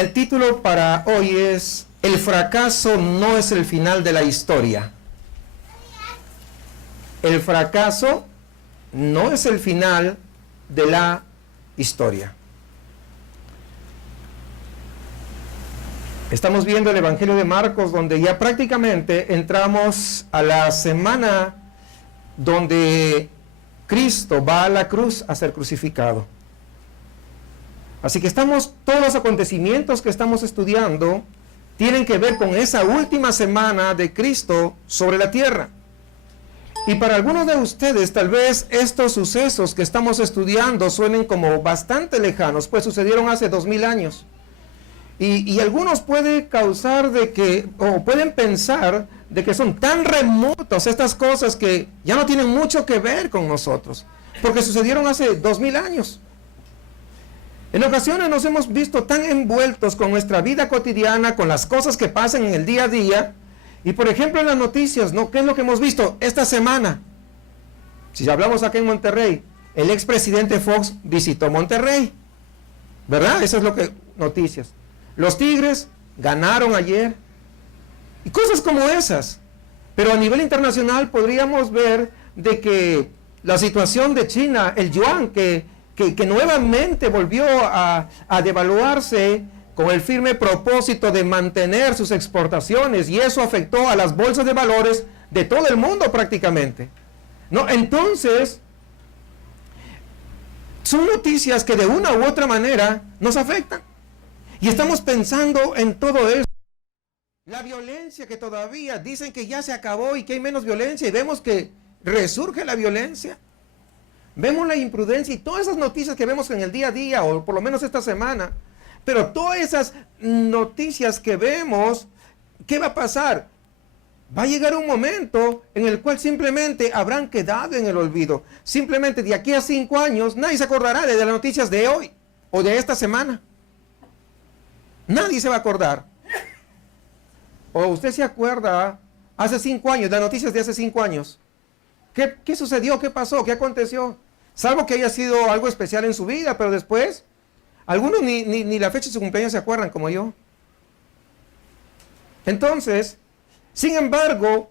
El título para hoy es El fracaso no es el final de la historia. El fracaso no es el final de la historia. Estamos viendo el Evangelio de Marcos, donde ya prácticamente entramos a la semana donde Cristo va a la cruz a ser crucificado. Así que todos los acontecimientos que estamos estudiando tienen que ver con esa última semana de Cristo sobre la tierra. Y para algunos de ustedes, tal vez estos sucesos que estamos estudiando suenen como bastante lejanos, pues sucedieron hace 2000 años. Y algunos pueden causar o pueden pensar de que son tan remotos estas cosas que ya no tienen mucho que ver con nosotros, porque sucedieron hace 2000 años. En ocasiones nos hemos visto tan envueltos con nuestra vida cotidiana, con las cosas que pasan en el día a día. Y por ejemplo en las noticias, ¿no? ¿Qué es lo que hemos visto esta semana? Si hablamos aquí en Monterrey, el expresidente Fox visitó Monterrey, ¿verdad? Eso es lo que noticias. Los Tigres ganaron ayer. Y cosas como esas. Pero a nivel internacional podríamos ver de que la situación de China, el yuan, que nuevamente volvió a devaluarse con el firme propósito de mantener sus exportaciones, y eso afectó a las bolsas de valores de todo el mundo prácticamente, ¿no? Entonces, son noticias que de una u otra manera nos afectan, y estamos pensando en todo eso. La violencia que todavía dicen que ya se acabó y que hay menos violencia, y vemos que resurge la violencia. Vemos la imprudencia y todas esas noticias que vemos en el día a día, o por lo menos esta semana. Pero todas esas noticias que vemos, ¿qué va a pasar? Va a llegar un momento en el cual simplemente habrán quedado en el olvido. Simplemente de aquí a 5 años nadie se acordará de las noticias de hoy o de esta semana. Nadie se va a acordar. O usted se acuerda hace 5 años, de las noticias de hace 5 años. ¿Qué sucedió? ¿Qué pasó? ¿Qué aconteció? Salvo que haya sido algo especial en su vida, pero después, algunos ni la fecha de su cumpleaños se acuerdan como yo. Entonces, sin embargo,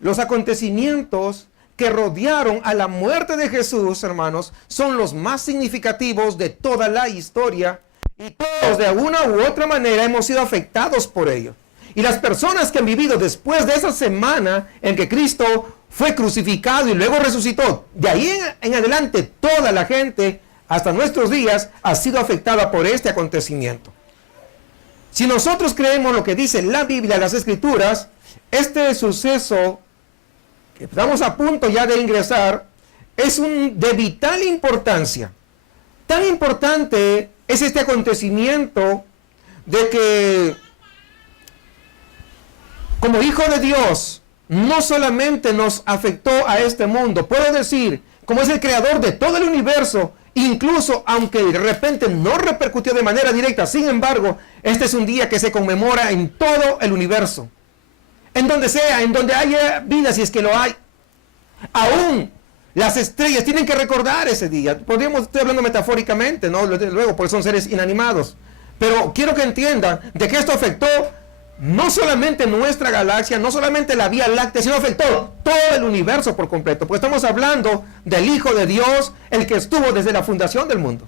los acontecimientos que rodearon a la muerte de Jesús, hermanos, son los más significativos de toda la historia, y todos de alguna u otra manera hemos sido afectados por ello. Y las personas que han vivido después de esa semana en que Cristo fue crucificado y luego resucitó, de ahí en adelante toda la gente hasta nuestros días ha sido afectada por este acontecimiento. Si nosotros creemos lo que dice la Biblia, las Escrituras, este suceso que estamos a punto ya de ingresar es de vital importancia. Tan importante es este acontecimiento de que como hijo de Dios no solamente nos afectó a este mundo, puedo decir, como es el creador de todo el universo, incluso aunque de repente no repercutió de manera directa, sin embargo, este es un día que se conmemora en todo el universo. En donde sea, en donde haya vida, si es que lo hay. Aún las estrellas tienen que recordar ese día. Estoy hablando metafóricamente, ¿no? Luego, porque son seres inanimados. Pero quiero que entiendan de que esto afectó no solamente nuestra galaxia, no solamente la Vía Láctea, sino afectó todo el universo por completo. Porque estamos hablando del Hijo de Dios, el que estuvo desde la fundación del mundo.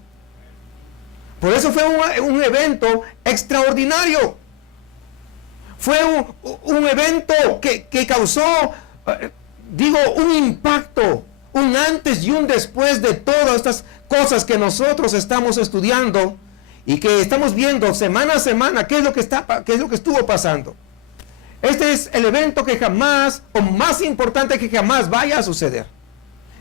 Por eso fue un evento extraordinario. Fue un evento que causó, un impacto, un antes y un después de todas estas cosas que nosotros estamos estudiando y que estamos viendo semana a semana qué es lo que estuvo pasando. Este es el evento que jamás, o más importante que jamás vaya a suceder.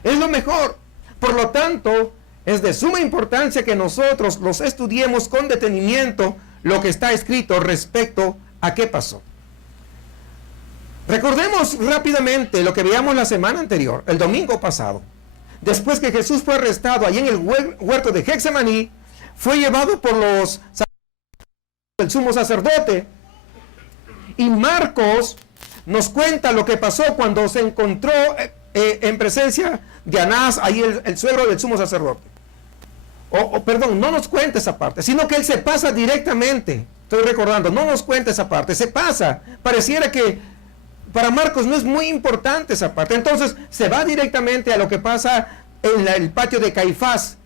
Es lo mejor. Por lo tanto, es de suma importancia que nosotros los estudiemos con detenimiento lo que está escrito respecto a qué pasó. Recordemos rápidamente lo que veíamos la semana anterior, el domingo pasado. Después que Jesús fue arrestado allí en el huerto de Getsemaní, fue llevado por el sumo sacerdote. Y Marcos nos cuenta lo que pasó cuando se encontró en presencia de Anás, ahí el suegro del sumo sacerdote. Perdón, no nos cuenta esa parte, sino que él se pasa directamente. Estoy recordando, no nos cuenta esa parte, se pasa. Pareciera que para Marcos no es muy importante esa parte. Entonces se va directamente a lo que pasa en el patio de Caifás,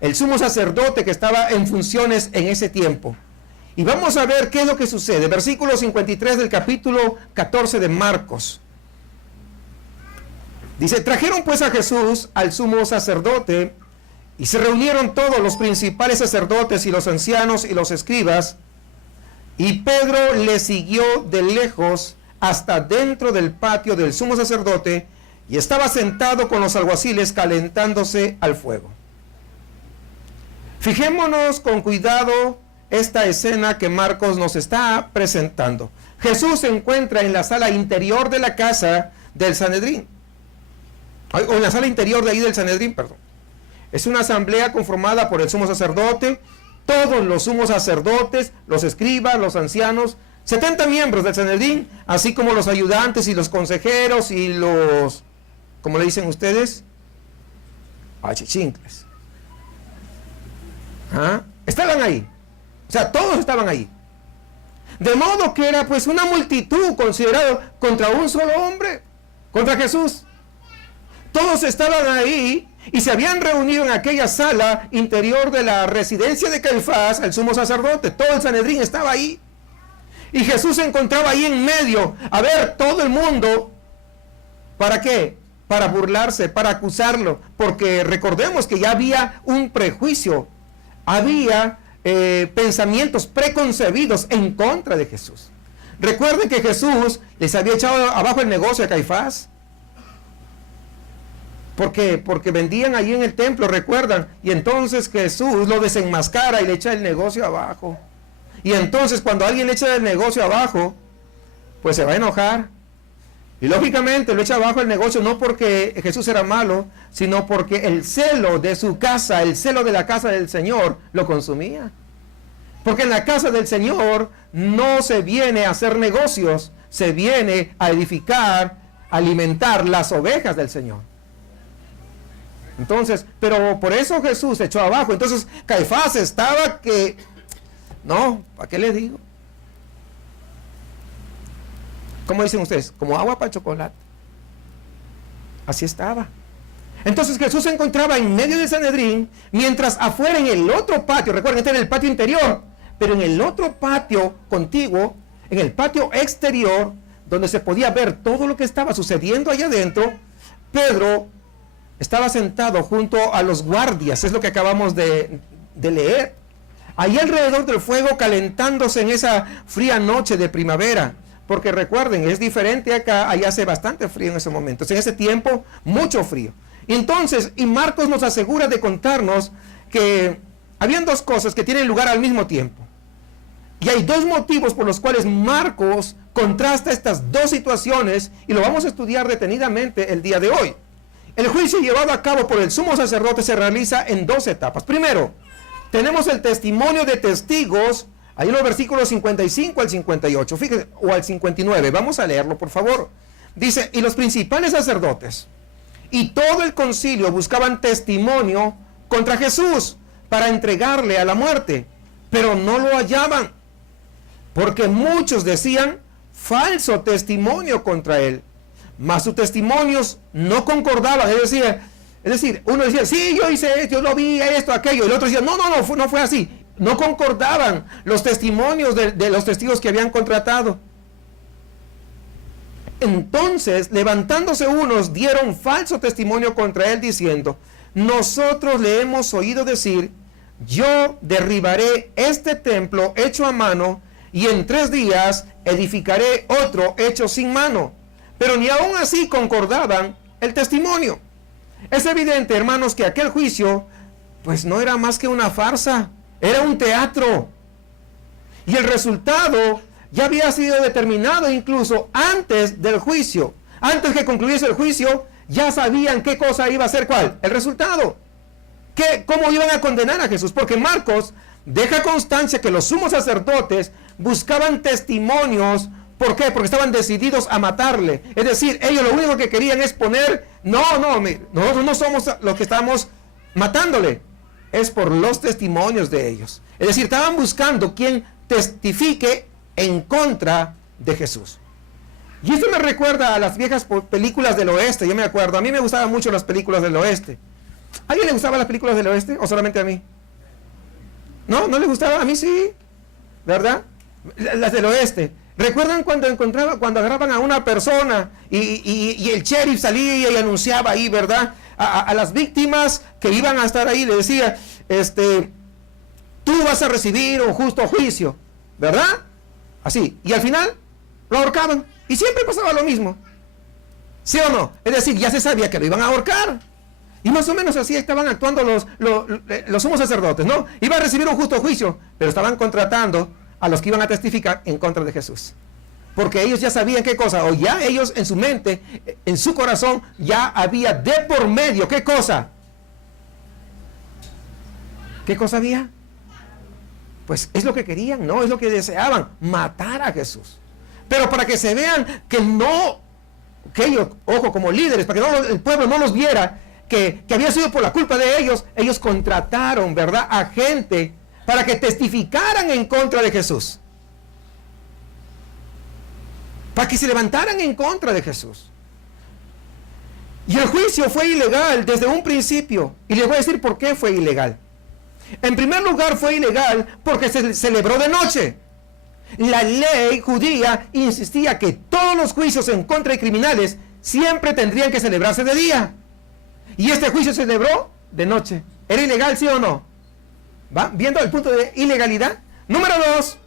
el sumo sacerdote que estaba en funciones en ese tiempo. Y vamos a ver qué es lo que sucede. Versículo 53 del capítulo 14 de Marcos. Dice, trajeron pues a Jesús al sumo sacerdote y se reunieron todos los principales sacerdotes y los ancianos y los escribas. Y Pedro le siguió de lejos hasta dentro del patio del sumo sacerdote y estaba sentado con los alguaciles calentándose al fuego. Fijémonos con cuidado esta escena que Marcos nos está presentando. Jesús se encuentra en la sala interior de la casa del Sanedrín. O en la sala interior de ahí del Sanedrín, perdón. Es una asamblea conformada por el sumo sacerdote, todos los sumos sacerdotes, los escribas, los ancianos, 70 miembros del Sanedrín, así como los ayudantes y los consejeros y los, ¿cómo le dicen ustedes? Achichincles. Estaban ahí. O sea, todos estaban ahí. De modo que era pues una multitud considerada contra un solo hombre, contra Jesús. Todos estaban ahí y se habían reunido en aquella sala interior de la residencia de Caifás, el sumo sacerdote. Todo el Sanedrín estaba ahí. Y Jesús se encontraba ahí en medio, a ver, todo el mundo. ¿Para qué? Para burlarse, para acusarlo. Porque recordemos que ya había un prejuicio. Había pensamientos preconcebidos en contra de Jesús. Recuerden que Jesús les había echado abajo el negocio a Caifás. Porque vendían allí en el templo, recuerdan. Y entonces Jesús lo desenmascara y le echa el negocio abajo. Y entonces cuando alguien le echa el negocio abajo, pues se va a enojar. Y lógicamente lo echa abajo el negocio no porque Jesús era malo, sino porque el celo de su casa, el celo de la casa del Señor, lo consumía. Porque en la casa del Señor no se viene a hacer negocios, se viene a edificar, a alimentar las ovejas del Señor. Entonces, pero por eso Jesús se echó abajo. Entonces Caifás estaba que, no, ¿para qué les digo? ¿Cómo dicen ustedes? Como agua para chocolate. Así estaba. Entonces Jesús se encontraba en medio del Sanedrín, mientras afuera en el otro patio, recuerden, este era el patio interior, pero en el otro patio contiguo, en el patio exterior, donde se podía ver todo lo que estaba sucediendo allá adentro, Pedro estaba sentado junto a los guardias, es lo que acabamos de leer, ahí alrededor del fuego calentándose en esa fría noche de primavera. Porque recuerden, es diferente acá, allá hace bastante frío en ese momento. En ese tiempo, mucho frío. Entonces, y Marcos nos asegura de contarnos que habían dos cosas que tienen lugar al mismo tiempo. Y hay dos motivos por los cuales Marcos contrasta estas dos situaciones y lo vamos a estudiar detenidamente el día de hoy. El juicio llevado a cabo por el sumo sacerdote se realiza en dos etapas. Primero, tenemos el testimonio de testigos. Ahí en los versículos 55 al 58, fíjense, o al 59, vamos a leerlo por favor. Dice, y los principales sacerdotes y todo el concilio buscaban testimonio contra Jesús para entregarle a la muerte, pero no lo hallaban, porque muchos decían falso testimonio contra él, mas sus testimonios no concordaban. Es decir, uno decía, sí, yo hice esto, yo lo vi, esto, aquello, y el otro decía, no fue así. No concordaban los testimonios de los testigos que habían contratado. Entonces, levantándose unos, dieron falso testimonio contra él, diciendo, nosotros le hemos oído decir, yo derribaré este templo hecho a mano, y en 3 días edificaré otro hecho sin mano. Pero ni aún así concordaban el testimonio. Es evidente, hermanos, que aquel juicio, pues no era más que una farsa. Era un teatro. Y el resultado ya había sido determinado incluso antes del juicio. Antes que concluyese el juicio, ya sabían qué cosa iba a ser cuál. El resultado. ¿Cómo iban a condenar a Jesús? Porque Marcos deja constancia que los sumos sacerdotes buscaban testimonios. ¿Por qué? Porque estaban decididos a matarle. Es decir, ellos lo único que querían es poner, nosotros no somos los que estamos matándole. es por los testimonios de ellos. Es decir, estaban buscando quien testifique en contra de Jesús. Y esto me recuerda a las viejas películas del oeste. Yo me acuerdo, a mí me gustaban mucho las películas del oeste. ¿A alguien le gustaban las películas del oeste o solamente a mí? ¿No? ¿No le gustaba? A mí sí, ¿verdad? Las del oeste. ¿Recuerdan cuando agarraban a una persona y el sheriff salía y anunciaba ahí, ¿verdad? A las víctimas que iban a estar ahí, le decía, tú vas a recibir un justo juicio, ¿verdad? Así. Y al final lo ahorcaban. Y siempre pasaba lo mismo. ¿Sí o no? Es decir, ya se sabía que lo iban a ahorcar. Y más o menos así estaban actuando los sumos sacerdotes, ¿no? Iban a recibir un justo juicio, pero estaban contratando a los que iban a testificar en contra de Jesús. Porque ellos ya sabían qué cosa, o ya ellos en su mente, en su corazón, ya había de por medio, ¿qué cosa? ¿Qué cosa había? Pues es lo que querían, ¿no? Es lo que deseaban, matar a Jesús. Pero para que se vean que ellos, ojo, como líderes, para que el pueblo no los viera, que había sido por la culpa de ellos, ellos contrataron, ¿verdad?, a gente para que testificaran en contra de Jesús. Para que se levantaran en contra de Jesús. Y el juicio fue ilegal desde un principio. Y les voy a decir por qué fue ilegal. En primer lugar, fue ilegal porque se celebró de noche. La ley judía insistía que todos los juicios en contra de criminales siempre tendrían que celebrarse de día. Y este juicio se celebró de noche. ¿Era ilegal, sí o no? ¿Va? Viendo el punto de ilegalidad. Número 2.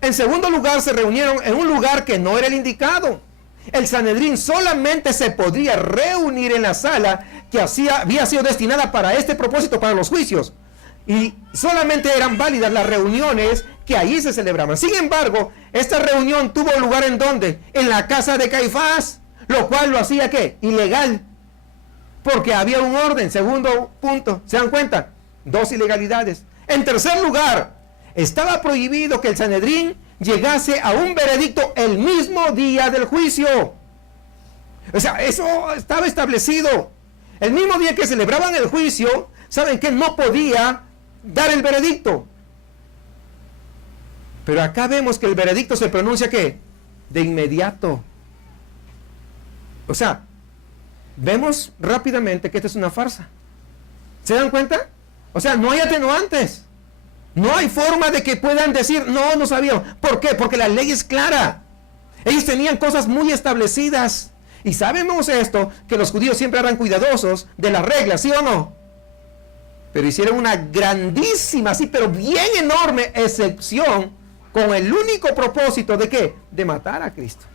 En segundo lugar, se reunieron en un lugar que no era el indicado. El Sanedrín solamente se podría reunir en la sala que había sido destinada para este propósito, para los juicios. Y solamente eran válidas las reuniones que ahí se celebraban. Sin embargo, esta reunión tuvo lugar ¿en dónde? En la casa de Caifás, lo cual lo hacía ¿qué? Ilegal. Porque había un orden. Segundo punto, ¿se dan cuenta? 2 ilegalidades. En tercer lugar, estaba prohibido que el Sanedrín llegase a un veredicto el mismo día del juicio. O sea, eso estaba establecido. El mismo día que celebraban el juicio, ¿saben qué? No podía dar el veredicto. Pero acá vemos que el veredicto se pronuncia ¿qué? De inmediato. O sea, vemos rápidamente que esta es una farsa. ¿Se dan cuenta? O sea, no hay atenuantes. No hay forma de que puedan decir, no sabían. ¿Por qué? Porque la ley es clara. Ellos tenían cosas muy establecidas. Y sabemos esto, que los judíos siempre eran cuidadosos de las reglas, ¿sí o no? Pero hicieron una grandísima, sí, pero bien enorme excepción con el único propósito de ¿qué? De matar a Cristo.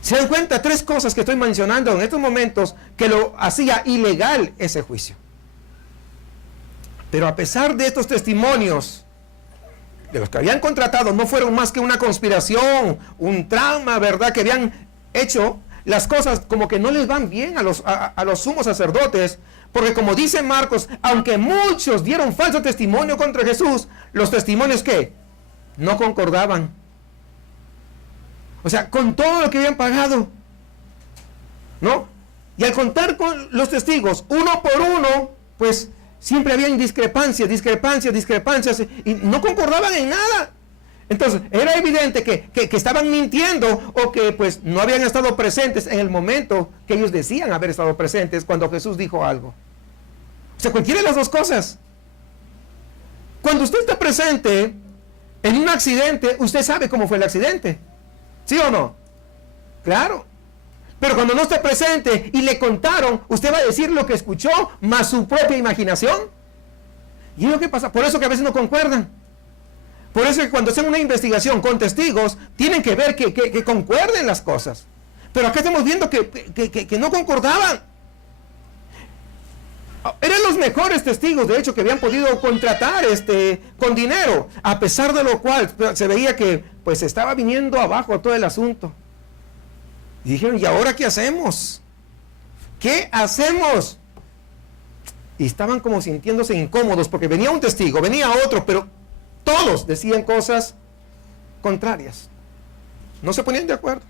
¿Se dan cuenta? 3 cosas que estoy mencionando en estos momentos que lo hacía ilegal ese juicio. Pero a pesar de estos testimonios, de los que habían contratado, no fueron más que una conspiración, un trama, ¿verdad? Que habían hecho las cosas como que no les van bien a los sumos sacerdotes, porque como dice Marcos, aunque muchos dieron falso testimonio contra Jesús, los testimonios ¿qué? No concordaban. O sea, con todo lo que habían pagado, ¿no? Y al contar con los testigos, uno por uno, pues siempre habían discrepancias, y no concordaban en nada. Entonces, era evidente que estaban mintiendo o que pues no habían estado presentes en el momento que ellos decían haber estado presentes cuando Jesús dijo algo. O sea, cualquiera de las dos cosas. Cuando usted está presente en un accidente, usted sabe cómo fue el accidente. ¿Sí o no? Claro. Pero cuando no está presente y le contaron, usted va a decir lo que escuchó más su propia imaginación. Y es lo que pasa. Por eso que a veces no concuerdan. Por eso que cuando hacen una investigación con testigos, tienen que ver que concuerden las cosas. Pero acá estamos viendo que no concordaban. Eran los mejores testigos, de hecho, que habían podido contratar con dinero. A pesar de lo cual se veía que pues estaba viniendo abajo todo el asunto. Y dijeron, ¿y ahora qué hacemos? ¿Qué hacemos? Y estaban como sintiéndose incómodos porque venía un testigo, venía otro, pero todos decían cosas contrarias. No se ponían de acuerdo.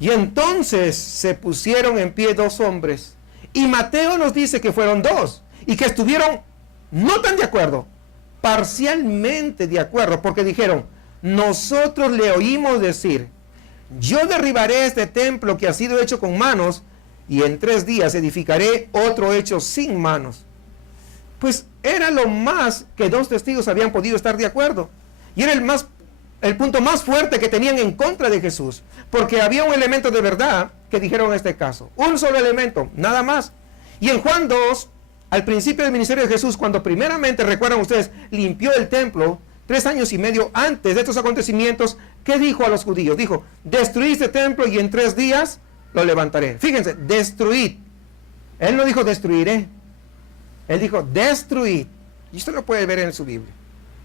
Y entonces se pusieron en pie 2 hombres Y Mateo nos dice que fueron dos y que estuvieron no tan de acuerdo, parcialmente de acuerdo, porque dijeron, nosotros le oímos decir, yo derribaré este templo que ha sido hecho con manos y en 3 días edificaré otro hecho sin manos. Pues era lo más que 2 testigos habían podido estar de acuerdo. Y era el punto más fuerte que tenían en contra de Jesús, porque había un elemento de verdad que dijeron en este caso, un solo elemento, nada más. Y en Juan 2, al principio del ministerio de Jesús, cuando primeramente, recuerdan ustedes, limpió el templo, 3 años y medio antes de estos acontecimientos, ¿qué dijo a los judíos? Dijo, destruid este templo y en 3 días lo levantaré. Fíjense, destruid. Él no dijo destruiré, él dijo destruid. Y usted lo puede ver en su Biblia,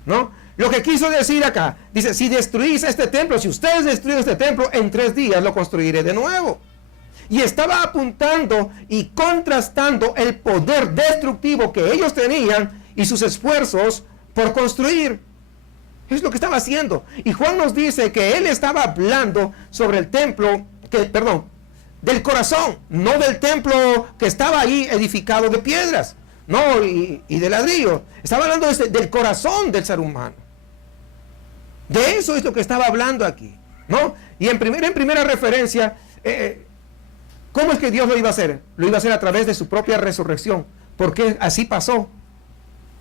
¿no? Lo que quiso decir acá, dice, si destruís este templo, si ustedes destruyen este templo, en 3 días lo construiré de nuevo. Y estaba apuntando y contrastando el poder destructivo que ellos tenían y sus esfuerzos por construir. Es lo que estaba haciendo. Y Juan nos dice que él estaba hablando sobre el templo, del corazón, no del templo que estaba ahí edificado de piedras, no, y de ladrillo. Estaba hablando del corazón del ser humano. De eso es lo que estaba hablando aquí, ¿no? Y en primera referencia, ¿cómo es que Dios lo iba a hacer? Lo iba a hacer a través de su propia resurrección, porque así pasó.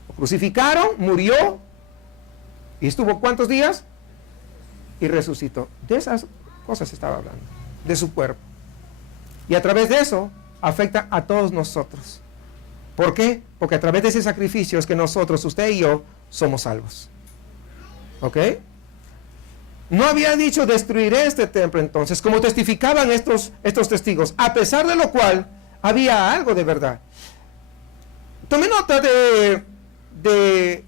Lo crucificaron, murió, y estuvo ¿cuántos días? Y resucitó. De esas cosas estaba hablando, de su cuerpo. Y a través de eso, afecta a todos nosotros. ¿Por qué? Porque a través de ese sacrificio es que nosotros, usted y yo, somos salvos. ¿Ok? No había dicho destruiré este templo entonces, como testificaban estos testigos, a pesar de lo cual había algo de verdad. Tomé nota de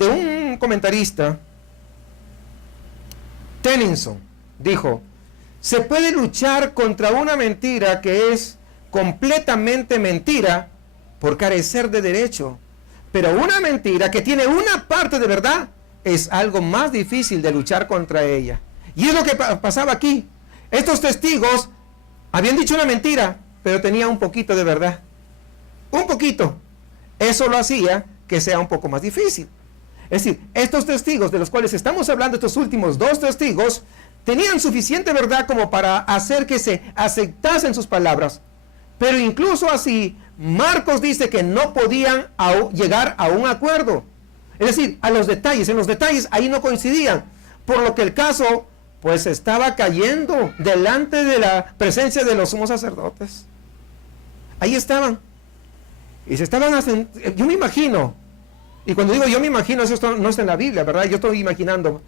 un comentarista, Tennyson, dijo, se puede luchar contra una mentira que es completamente mentira por carecer de derecho, pero una mentira que tiene una parte de verdad es algo más difícil de luchar contra ella. Y es lo que pasaba aquí. Estos testigos habían dicho una mentira, pero tenía un poquito de verdad. Un poquito. Eso lo hacía que sea un poco más difícil. Es decir, estos testigos de los cuales estamos hablando, estos últimos 2 testigos, tenían suficiente verdad como para hacer que se aceptasen sus palabras. Pero incluso así, Marcos dice que no podían llegar a un acuerdo. Es decir, en los detalles ahí no coincidían, por lo que el caso pues estaba cayendo delante de la presencia de los sumos sacerdotes. Ahí estaban. Y se estaban haciendo, yo me imagino, y cuando digo yo me imagino, eso no está en la Biblia, ¿verdad? Yo estoy imaginando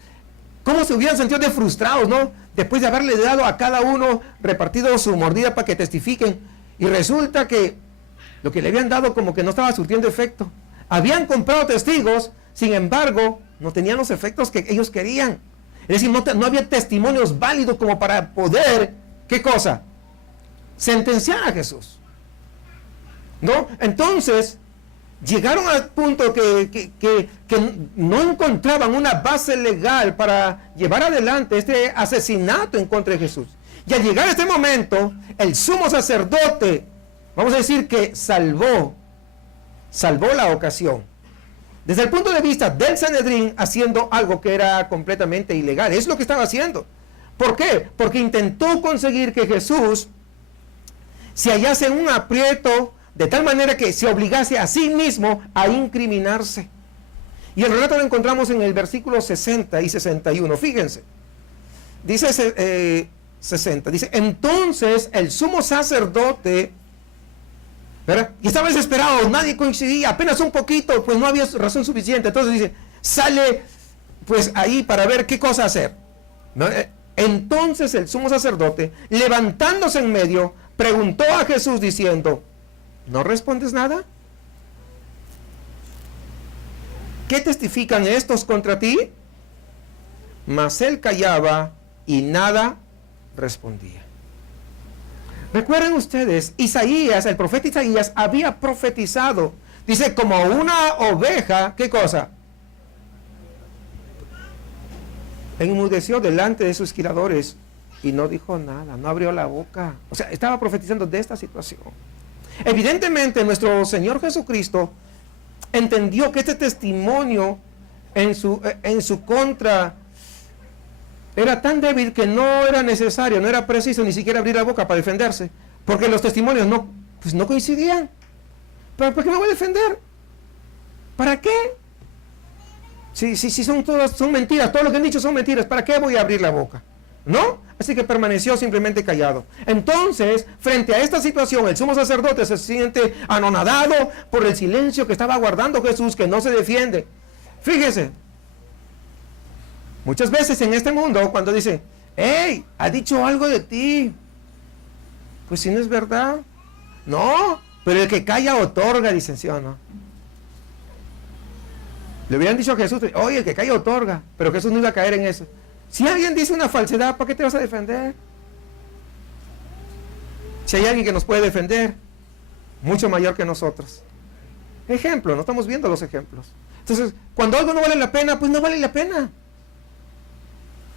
cómo se hubieran sentido de frustrados, ¿no? Después de haberle dado a cada uno repartido su mordida para que testifiquen, y resulta que lo que le habían dado como que no estaba surtiendo efecto. Habían comprado testigos, sin embargo, no tenían los efectos que ellos querían. Es decir, no había testimonios válidos como para poder, ¿qué cosa? Sentenciar a Jesús, ¿no? Entonces, llegaron al punto que no encontraban una base legal para llevar adelante este asesinato en contra de Jesús. Y al llegar a este momento, el sumo sacerdote, vamos a decir que salvó la ocasión. Desde el punto de vista del Sanedrín, haciendo algo que era completamente ilegal. Es lo que estaba haciendo. ¿Por qué? Porque intentó conseguir que Jesús se hallase en un aprieto de tal manera que se obligase a sí mismo a incriminarse. Y el relato lo encontramos en el versículo 60 y 61. Fíjense. Dice 60. Dice, entonces el sumo sacerdote, ¿verdad? Y estaba desesperado, nadie coincidía, apenas un poquito, pues no había razón suficiente. Entonces dice, sale pues ahí para ver qué cosa hacer, ¿no? Entonces el sumo sacerdote, levantándose en medio, preguntó a Jesús diciendo, ¿no respondes nada? ¿Qué testifican estos contra ti? Mas él callaba y nada respondía. Recuerden ustedes, Isaías, el profeta Isaías, había profetizado, dice, como una oveja, ¿qué cosa? Enmudeció delante de sus esquiladores y no dijo nada, no abrió la boca. O sea, estaba profetizando de esta situación. Evidentemente, nuestro Señor Jesucristo entendió que este testimonio en su contra era tan débil que no era necesario, no era preciso ni siquiera abrir la boca para defenderse, porque los testimonios no coincidían. ¿Pero por qué me voy a defender? ¿Para qué? Si son mentiras, todo lo que han dicho son mentiras, ¿para qué voy a abrir la boca? ¿No? Así que permaneció simplemente callado. Entonces, frente a esta situación, el sumo sacerdote se siente anonadado por el silencio que estaba guardando Jesús, que no se defiende. Fíjese, muchas veces en este mundo, cuando dicen, hey, ha dicho algo de ti, pues si no es verdad. No, pero el que calla otorga, dicen, ¿sí o no? Le hubieran dicho a Jesús, oye, el que calla otorga, pero Jesús no iba a caer en eso. Si alguien dice una falsedad, ¿para qué te vas a defender? Si hay alguien que nos puede defender, mucho mayor que nosotros. Ejemplo, no estamos viendo los ejemplos. Entonces, cuando algo no vale la pena, pues no vale la pena.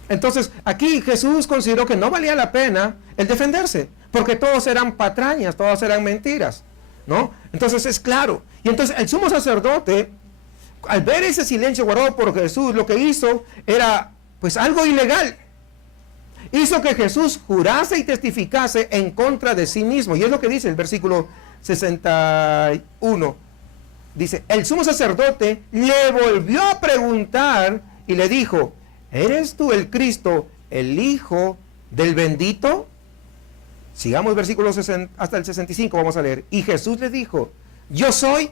Entonces, aquí Jesús consideró que no valía la pena el defenderse, porque todos eran patrañas, todas eran mentiras, ¿no? Entonces es claro. Y entonces el sumo sacerdote, al ver ese silencio guardado por Jesús, lo que hizo era pues algo ilegal. Hizo que Jesús jurase y testificase en contra de sí mismo. Y es lo que dice el versículo 61. Dice, el sumo sacerdote le volvió a preguntar y le dijo, ¿eres tú el Cristo, el Hijo del bendito? Sigamos versículo 60, hasta el 65, vamos a leer. Y Jesús le dijo, yo soy.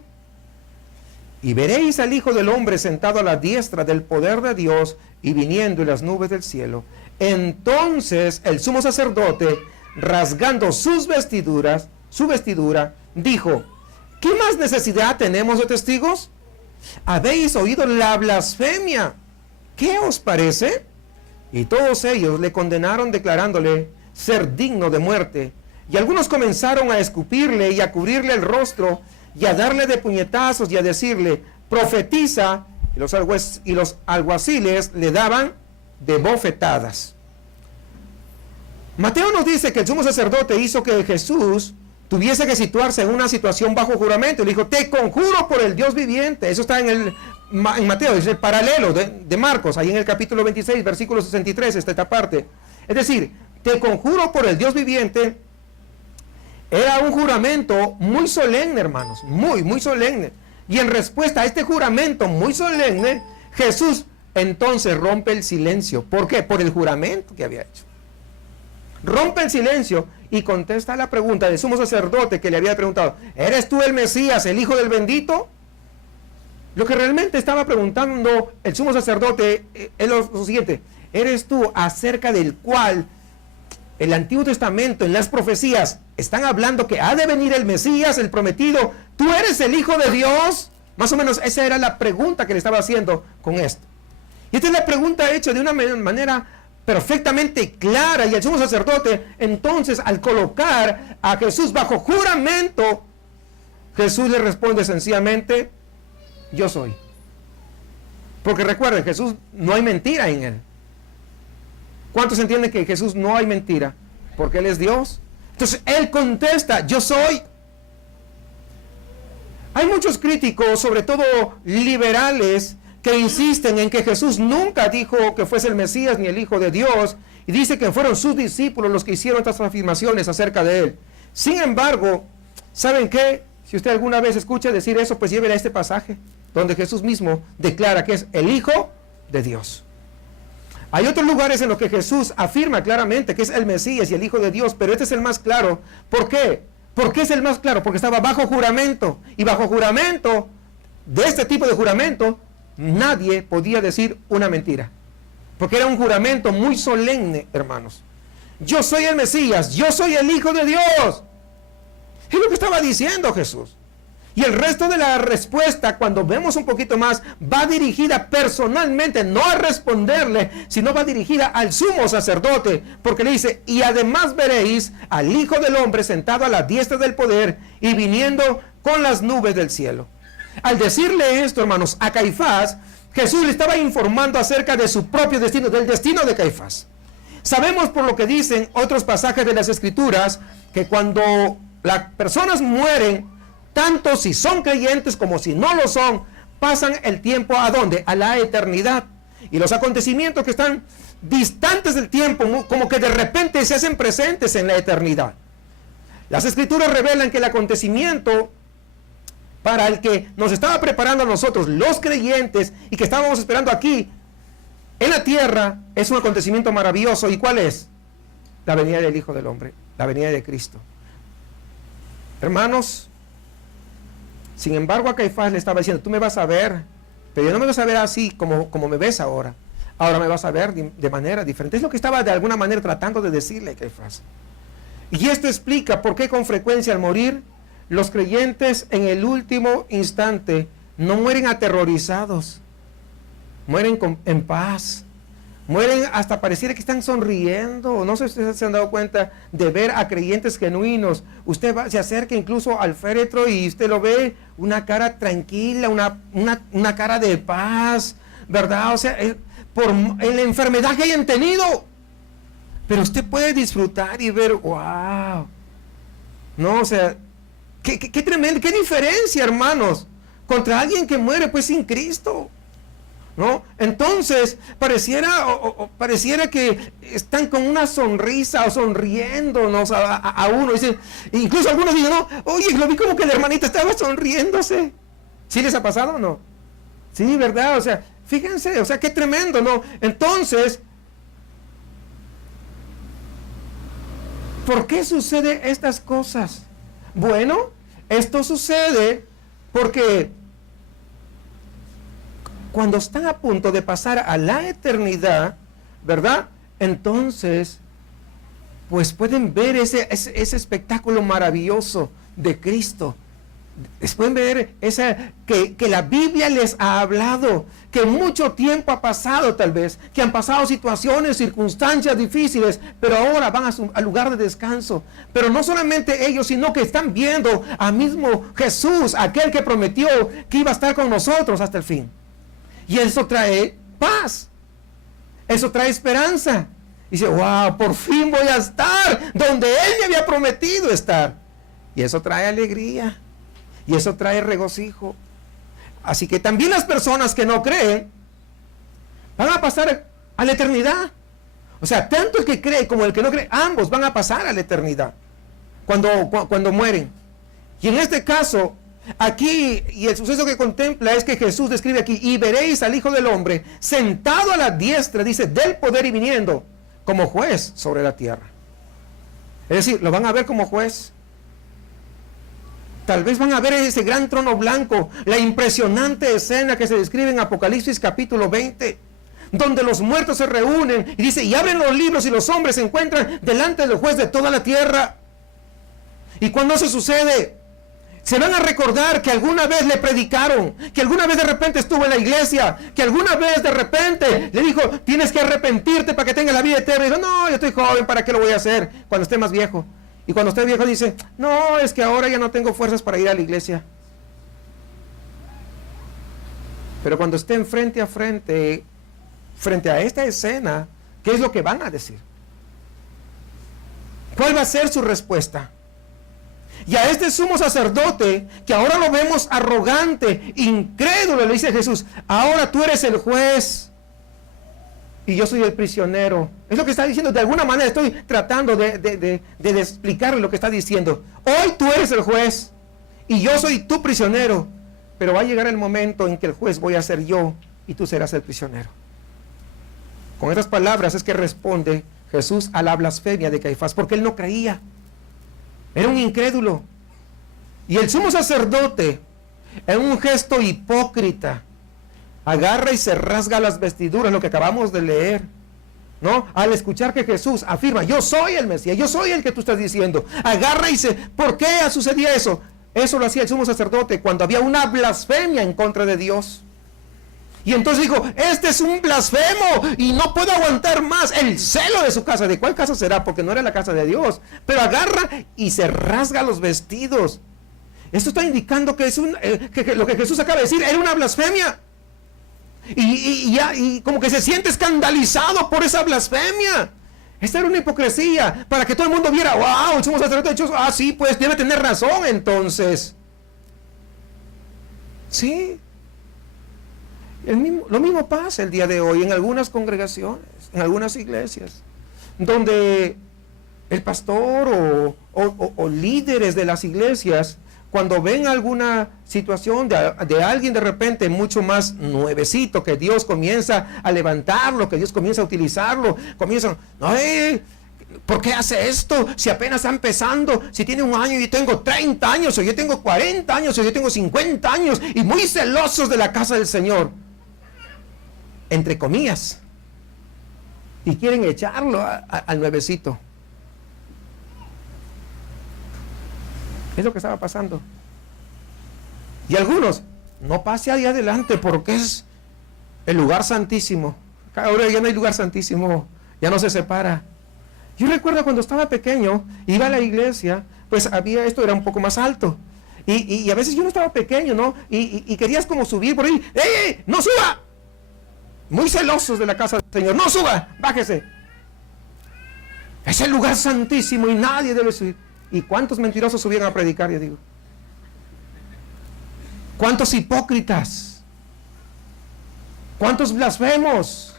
Y veréis al Hijo del Hombre sentado a la diestra del poder de Dios y viniendo en las nubes del cielo. Entonces el sumo sacerdote, rasgando su vestidura, dijo, ¿qué más necesidad tenemos de testigos? ¿Habéis oído la blasfemia? ¿Qué os parece? Y todos ellos le condenaron declarándole ser digno de muerte. Y algunos comenzaron a escupirle y a cubrirle el rostro y a darle de puñetazos y a decirle, profetiza, y los alguaciles le daban de bofetadas. Mateo nos dice que el sumo sacerdote hizo que Jesús tuviese que situarse en una situación bajo juramento. Le dijo, te conjuro por el Dios viviente. Eso está en Mateo, es el paralelo de Marcos, ahí en el capítulo 26, versículo 63, está esta parte. Es decir, te conjuro por el Dios viviente. Era un juramento muy solemne, hermanos, muy solemne. Y en respuesta a este juramento muy solemne, Jesús entonces rompe el silencio. ¿Por qué? Por el juramento que había hecho. Rompe el silencio y contesta la pregunta del sumo sacerdote que le había preguntado, ¿eres tú el Mesías, el Hijo del bendito? Lo que realmente estaba preguntando el sumo sacerdote es lo siguiente, ¿eres tú acerca del cual el Antiguo Testamento, en las profecías, están hablando que ha de venir el Mesías, el prometido? ¿Tú eres el Hijo de Dios? Más o menos esa era la pregunta que le estaba haciendo con esto. Y esta es la pregunta hecha de una manera perfectamente clara. Y el sumo sacerdote, entonces, al colocar a Jesús bajo juramento, Jesús le responde sencillamente, yo soy. Porque recuerden, Jesús no hay mentira en él. ¿Cuántos entienden que en Jesús no hay mentira? Porque Él es Dios. Entonces Él contesta, yo soy. Hay muchos críticos, sobre todo liberales, que insisten en que Jesús nunca dijo que fuese el Mesías ni el Hijo de Dios, y dice que fueron sus discípulos los que hicieron estas afirmaciones acerca de Él. Sin embargo, ¿saben qué? Si usted alguna vez escucha decir eso, pues llévele a este pasaje, donde Jesús mismo declara que es el Hijo de Dios. Hay otros lugares en los que Jesús afirma claramente que es el Mesías y el Hijo de Dios, pero este es el más claro. ¿Por qué? ¿Por qué es el más claro? Porque estaba bajo juramento. Y bajo juramento, de este tipo de juramento, nadie podía decir una mentira. Porque era un juramento muy solemne, hermanos. Yo soy el Mesías, yo soy el Hijo de Dios. Es lo que estaba diciendo Jesús. Y el resto de la respuesta, cuando vemos un poquito más, va dirigida personalmente, no a responderle, sino va dirigida al sumo sacerdote, porque le dice, y además veréis al Hijo del Hombre sentado a la diestra del poder y viniendo con las nubes del cielo. Al decirle esto, hermanos, a Caifás, Jesús le estaba informando acerca de su propio destino, del destino de Caifás. Sabemos por lo que dicen otros pasajes de las Escrituras, que cuando las personas mueren, tanto si son creyentes como si no lo son, pasan el tiempo ¿a dónde? A la eternidad. Y los acontecimientos que están distantes del tiempo, como que de repente se hacen presentes en la eternidad. Las escrituras revelan que el acontecimiento para el que nos estaba preparando a nosotros, los creyentes, y que estábamos esperando aquí en la tierra, es un acontecimiento maravilloso. ¿Y cuál es? La venida del Hijo del Hombre, la venida de Cristo. Hermanos, sin embargo a Caifás le estaba diciendo, tú me vas a ver, pero no me vas a ver así como me ves ahora. Ahora me vas a ver de manera diferente. Es lo que estaba de alguna manera tratando de decirle a Caifás. Y esto explica por qué con frecuencia al morir, los creyentes en el último instante no mueren aterrorizados, mueren en paz, mueren hasta pareciera que están sonriendo. No sé si ustedes se han dado cuenta de ver a creyentes genuinos. Usted se acerca incluso al féretro y usted lo ve, una cara tranquila, una cara de paz, ¿verdad? O sea, por la enfermedad que hayan tenido, pero usted puede disfrutar y ver, wow, no, o sea, qué tremendo, qué diferencia, hermanos, contra alguien que muere pues sin Cristo, ¿no? Entonces pareciera que están con una sonrisa o sonriéndonos a uno. Dicen, incluso algunos dicen, no, oye, lo vi como que la hermanita estaba sonriéndose. ¿Sí les ha pasado o no? Sí, ¿verdad? O sea, fíjense, o sea, qué tremendo, ¿no? Entonces, ¿por qué sucede estas cosas? Bueno, esto sucede porque cuando están a punto de pasar a la eternidad, ¿verdad? Entonces, pues pueden ver ese espectáculo maravilloso de Cristo. Pueden ver que la Biblia les ha hablado, que mucho tiempo ha pasado tal vez, que han pasado situaciones, circunstancias difíciles, pero ahora van al lugar de descanso. Pero no solamente ellos, sino que están viendo al mismo Jesús, aquel que prometió que iba a estar con nosotros hasta el fin. Y eso trae paz, eso trae esperanza. Dice, wow, por fin voy a estar donde Él me había prometido estar. Y eso trae alegría. Y eso trae regocijo. Así que también las personas que no creen van a pasar a la eternidad. O sea, tanto el que cree como el que no cree, ambos van a pasar a la eternidad cuando mueren. Y en este caso, aquí, y el suceso que contempla es que Jesús describe aquí, y veréis al Hijo del Hombre sentado a la diestra, dice, del poder y viniendo como juez sobre la tierra. Es decir, lo van a ver como juez. Tal vez van a ver ese gran trono blanco, la impresionante escena que se describe en Apocalipsis capítulo 20, donde los muertos se reúnen y dice, y abren los libros y los hombres se encuentran delante del juez de toda la tierra. Y cuando eso sucede, se van a recordar que alguna vez le predicaron, que alguna vez de repente estuvo en la iglesia, que alguna vez de repente le dijo, tienes que arrepentirte para que tengas la vida eterna. Y dijo, no, yo estoy joven, ¿para qué lo voy a hacer cuando esté más viejo? Y cuando esté viejo dice, no, es que ahora ya no tengo fuerzas para ir a la iglesia. Pero cuando estén frente a frente a esta escena, ¿qué es lo que van a decir? ¿Cuál va a ser su respuesta? Y a este sumo sacerdote, que ahora lo vemos arrogante, incrédulo, le dice Jesús, ahora tú eres el juez y yo soy el prisionero. Es lo que está diciendo. De alguna manera estoy tratando de explicarle lo que está diciendo. Hoy tú eres el juez y yo soy tu prisionero, pero va a llegar el momento en que el juez voy a ser yo y tú serás el prisionero. Con estas palabras es que responde Jesús a la blasfemia de Caifás, porque él no creía. Era un incrédulo. Y el sumo sacerdote, en un gesto hipócrita, agarra y se rasga las vestiduras, lo que acabamos de leer, ¿no? Al escuchar que Jesús afirma, yo soy el Mesías, yo soy el que tú estás diciendo, agarra y ¿por qué sucedía eso? Eso lo hacía el sumo sacerdote cuando había una blasfemia en contra de Dios. Y entonces dijo, este es un blasfemo y no puedo aguantar más el celo de su casa. ¿De cuál casa será? Porque no era la casa de Dios. Pero agarra y se rasga los vestidos. Esto está indicando que que lo que Jesús acaba de decir era una blasfemia. Y como que se siente escandalizado por esa blasfemia. Esta era una hipocresía, para que todo el mundo viera, wow, somos sacerdotes, sí, pues debe tener razón entonces. Sí. Lo mismo pasa el día de hoy en algunas congregaciones, en algunas iglesias, donde el pastor o líderes de las iglesias, cuando ven alguna situación de alguien de repente mucho más nuevecito, que Dios comienza a levantarlo, que Dios comienza a utilizarlo, comienzan, ¿por qué hace esto? Si apenas está empezando, si tiene un año y yo tengo 30 años, o yo tengo 40 años, o yo tengo 50 años, y muy celosos de la casa del Señor, entre comillas, y quieren echarlo al nuevecito. Es lo que estaba pasando. Y algunos, no pase ahí adelante porque es el lugar santísimo. Ahora ya no hay lugar santísimo, ya no se separa. Yo recuerdo cuando estaba pequeño, iba a la iglesia, pues había esto, era un poco más alto. Y a veces yo no estaba pequeño, ¿no? Y querías como subir por ahí. ¡Ey! ¡No suba! Muy celosos de la casa del Señor. ¡No suba! ¡Bájese! Es el lugar santísimo y nadie debe subir. ¿Y cuántos mentirosos subieron a predicar? Yo digo. ¿Cuántos hipócritas? ¿Cuántos blasfemos?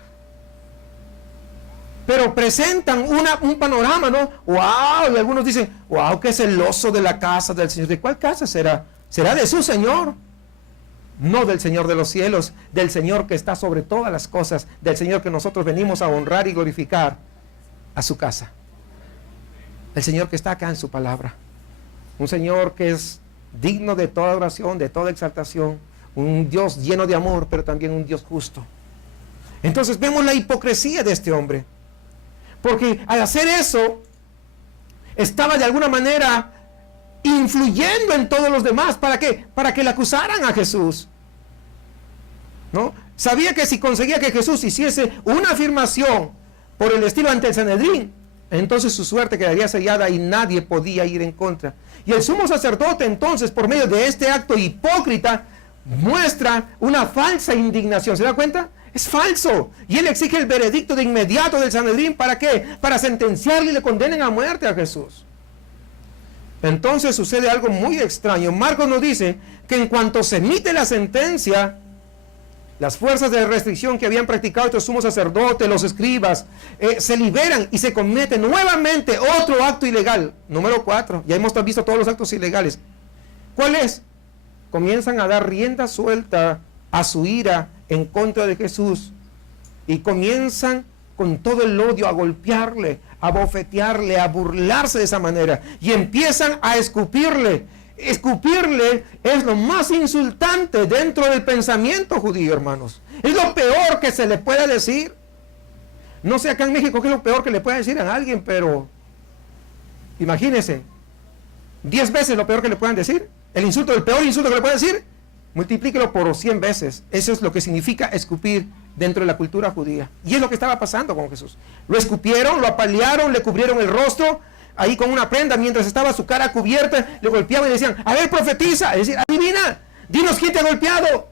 Pero presentan un panorama, ¿no? ¡Wow! Y algunos dicen, ¡wow! ¡Qué celoso de la casa del Señor! ¿De cuál casa será? ¿Será de su Señor? No del Señor de los cielos, del Señor que está sobre todas las cosas, del Señor que nosotros venimos a honrar y glorificar a su casa. El Señor que está acá en su palabra. Un Señor que es digno de toda oración, de toda exaltación. Un Dios lleno de amor, pero también un Dios justo. Entonces vemos la hipocresía de este hombre. Porque al hacer eso, estaba de alguna manera influyendo en todos los demás. ¿Para qué? Para que le acusaran a Jesús. ¿No? Sabía que si conseguía que Jesús hiciese una afirmación por el estilo ante el Sanedrín, entonces su suerte quedaría sellada y nadie podía ir en contra. Y el sumo sacerdote entonces, por medio de este acto hipócrita, muestra una falsa indignación. ¿Se da cuenta? Es falso. Y él exige el veredicto de inmediato del Sanedrín. ¿Para qué? Para sentenciarle y le condenen a muerte a Jesús. Entonces sucede algo muy extraño. Marcos nos dice que en cuanto se emite la sentencia, las fuerzas de restricción que habían practicado estos sumos sacerdotes, los escribas, se liberan y se comete nuevamente otro acto ilegal. Número 4. Ya hemos visto todos los actos ilegales. ¿Cuál es? Comienzan a dar rienda suelta a su ira en contra de Jesús y comienzan con todo el odio a golpearle, a bofetearle, a burlarse de esa manera y empiezan a escupirle. Escupirle es lo más insultante dentro del pensamiento judío, hermanos. Es lo peor que se le puede decir. No sé acá en México qué es lo peor que le puede decir a alguien, pero imagínense, 10 veces lo peor que le puedan decir. El peor insulto que le pueden decir, multiplíquelo por 100 veces. Eso es lo que significa escupir dentro de la cultura judía. Y es lo que estaba pasando con Jesús. Lo escupieron, lo apalearon, le cubrieron el rostro, ahí con una prenda, mientras estaba su cara cubierta, le golpeaban y le decían, a ver, profetiza, es decir, adivina, dinos quién te ha golpeado.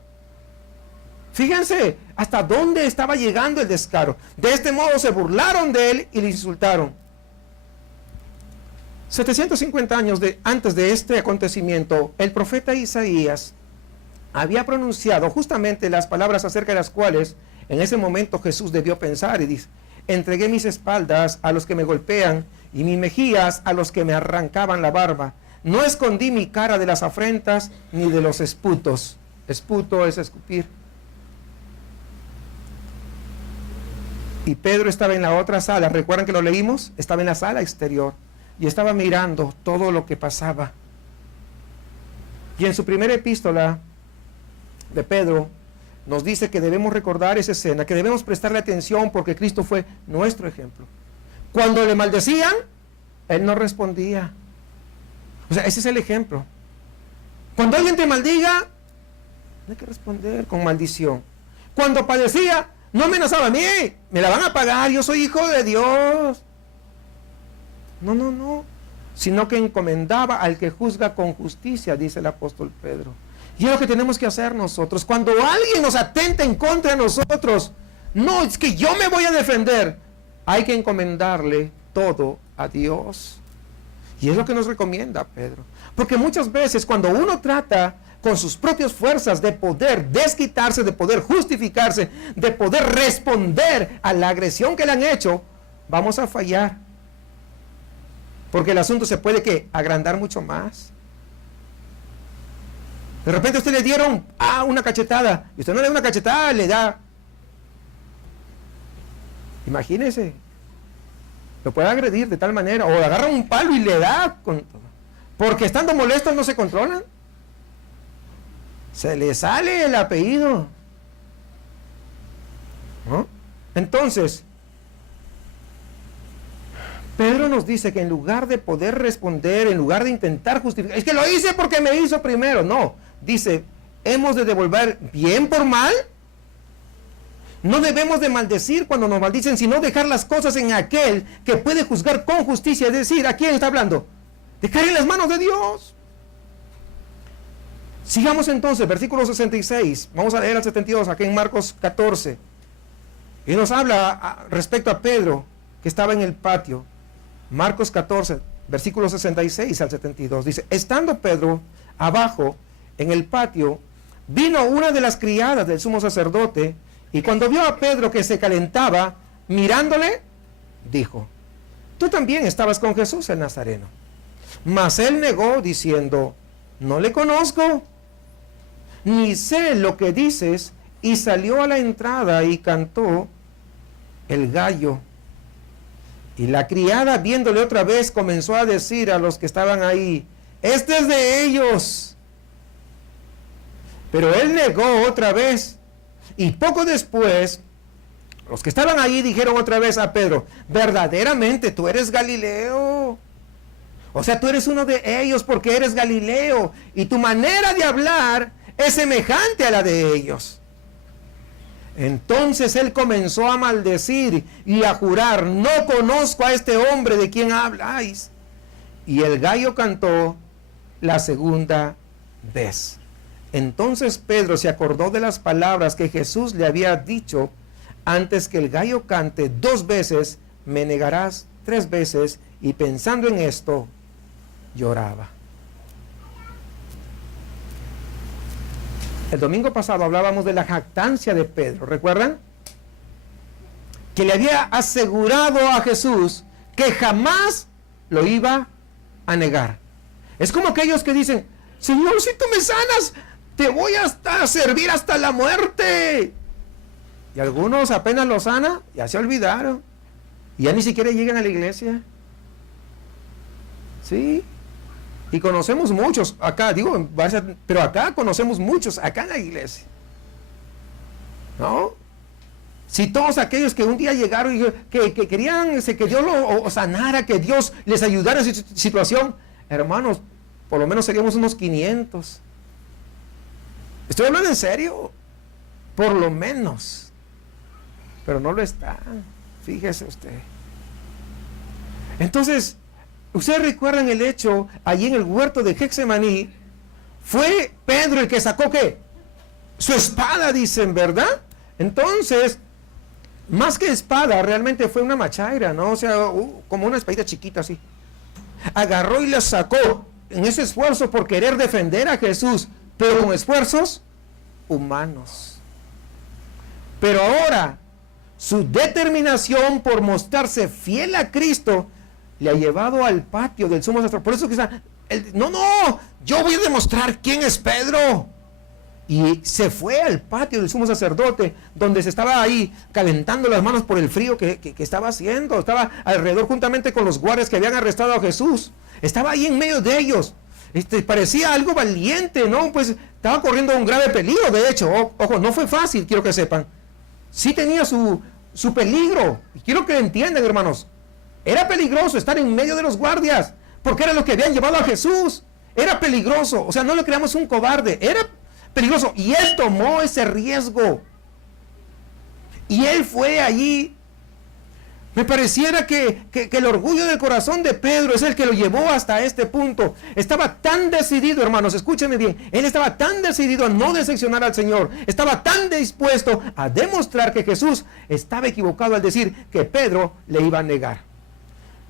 Fíjense hasta dónde estaba llegando el descaro. De este modo se burlaron de él y le insultaron. 750 años antes de este acontecimiento, el profeta Isaías había pronunciado justamente las palabras acerca de las cuales en ese momento Jesús debió pensar y dice, entregué mis espaldas a los que me golpean y mis mejillas a los que me arrancaban la barba. No escondí mi cara de las afrentas ni de los esputos. Esputo es escupir. Y Pedro estaba en la otra sala, ¿recuerdan que lo leímos? Estaba en la sala exterior y estaba mirando todo lo que pasaba. Y en su primera epístola de Pedro nos dice que debemos recordar esa escena, que debemos prestarle atención porque Cristo fue nuestro ejemplo. Cuando le maldecían, él no respondía. O sea, ese es el ejemplo. Cuando alguien te maldiga, no hay que responder con maldición. Cuando padecía, no amenazaba a mí, me la van a pagar, yo soy hijo de Dios. No, sino que encomendaba al que juzga con justicia, dice el apóstol Pedro. Y es lo que tenemos que hacer nosotros. Cuando alguien nos atenta en contra de nosotros, no, es que yo me voy a defender. hay que encomendarle todo a Dios. Y es lo que nos recomienda Pedro. Porque muchas veces cuando uno trata con sus propias fuerzas de poder desquitarse, de poder justificarse, de poder responder a la agresión que le han hecho, vamos a fallar. Porque el asunto se puede que agrandar mucho más. De repente a usted le dieron una cachetada, y usted no le da una cachetada, le da. Imagínese, lo puede agredir de tal manera, o agarra un palo y le da con todo. Porque estando molestos no se controlan. Se le sale el apellido, ¿no? Entonces, Pedro nos dice que en lugar de poder responder, en lugar de intentar justificar, es que lo hice porque me hizo primero. No, dice, hemos de devolver bien por mal. No debemos de maldecir cuando nos maldicen, sino dejar las cosas en aquel que puede juzgar con justicia. Es decir, ¿a quién está hablando? Dejar en las manos de Dios. Sigamos entonces, versículo 66. Vamos a leer al 72, aquí en Marcos 14. Y nos habla respecto a Pedro, que estaba en el patio. Marcos 14, versículo 66 al 72. Dice, estando Pedro abajo en el patio, vino una de las criadas del sumo sacerdote, y cuando vio a Pedro que se calentaba, mirándole, dijo, tú también estabas con Jesús el Nazareno. Mas él negó, diciendo, no le conozco, ni sé lo que dices, y salió a la entrada y cantó el gallo. Y la criada, viéndole otra vez, comenzó a decir a los que estaban ahí, este es de ellos. Pero él negó otra vez. Y poco después, los que estaban ahí dijeron otra vez a Pedro, verdaderamente tú eres Galileo. O sea, tú eres uno de ellos porque eres Galileo. Y tu manera de hablar es semejante a la de ellos. Entonces él comenzó a maldecir y a jurar, no conozco a este hombre de quien habláis. Y el gallo cantó la segunda vez. Entonces Pedro se acordó de las palabras que Jesús le había dicho, antes que el gallo cante 2 veces, me negarás 3 veces, y pensando en esto, lloraba. El domingo pasado hablábamos de la jactancia de Pedro, ¿recuerdan? Que le había asegurado a Jesús que jamás lo iba a negar. Es como aquellos que dicen, Señor, si tú me sanas, te voy a servir hasta la muerte. Y algunos apenas lo sana, ya se olvidaron. Y ya ni siquiera llegan a la iglesia. Sí. Y conocemos muchos acá, digo, pero acá conocemos muchos, acá en la iglesia. ¿No? Si todos aquellos que un día llegaron y que querían que Dios lo sanara, que Dios les ayudara en su situación, hermanos, por lo menos seríamos unos 500. Estoy hablando en serio, por lo menos. Pero no lo está, fíjese usted. Entonces, ustedes recuerdan el hecho allí en el huerto de Getsemaní. Fue Pedro el que sacó ¿qué? Su espada, dicen, ¿verdad? Entonces, más que espada, realmente fue una machaira, ¿no? O sea, como una espadita chiquita así. Agarró y la sacó en ese esfuerzo por querer defender a Jesús, pero con esfuerzos humanos. Pero ahora, su determinación por mostrarse fiel a Cristo le ha llevado al patio del sumo sacerdote. Por eso que está, yo voy a demostrar quién es Pedro. Y se fue al patio del sumo sacerdote, donde se estaba ahí calentando las manos por el frío que estaba haciendo. Estaba alrededor juntamente con los guardias que habían arrestado a Jesús. Estaba ahí en medio de ellos. Parecía algo valiente, ¿no? Pues estaba corriendo un grave peligro, de hecho. Ojo, no fue fácil, quiero que sepan. Sí tenía su peligro. Y quiero que entiendan, hermanos. Era peligroso estar en medio de los guardias, porque era lo que habían llevado a Jesús. Era peligroso. O sea, no le creamos un cobarde. Era peligroso. Y él tomó ese riesgo. Y él fue allí Me pareciera que el orgullo del corazón de Pedro es el que lo llevó hasta este punto. Estaba tan decidido, hermanos, escúchenme bien. Él estaba tan decidido a no decepcionar al Señor. Estaba tan dispuesto a demostrar que Jesús estaba equivocado al decir que Pedro le iba a negar.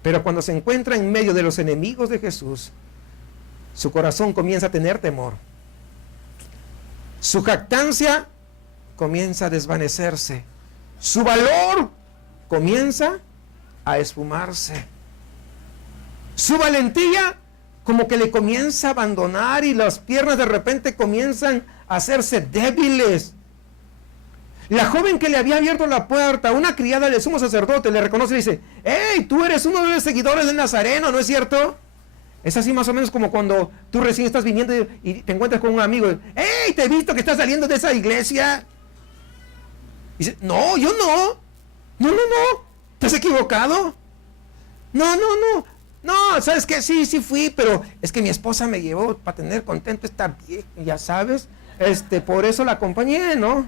Pero cuando se encuentra en medio de los enemigos de Jesús, su corazón comienza a tener temor. Su jactancia comienza a desvanecerse. Su valor comienza a esfumarse. Su valentía como que le comienza a abandonar y las piernas de repente comienzan a hacerse débiles. La joven que le había abierto la puerta, una criada del sumo sacerdote, le reconoce y dice: hey, tú eres uno de los seguidores del Nazareno, ¿no es cierto? Es así más o menos como cuando tú recién estás viniendo y te encuentras con un amigo. hey, te he visto que estás saliendo de esa iglesia. Y dice: no, yo no. No, ¿te has equivocado? No, ¿sabes qué? Sí fui, pero es que mi esposa me llevó para tener contento esta vieja, ya sabes, por eso la acompañé, ¿no?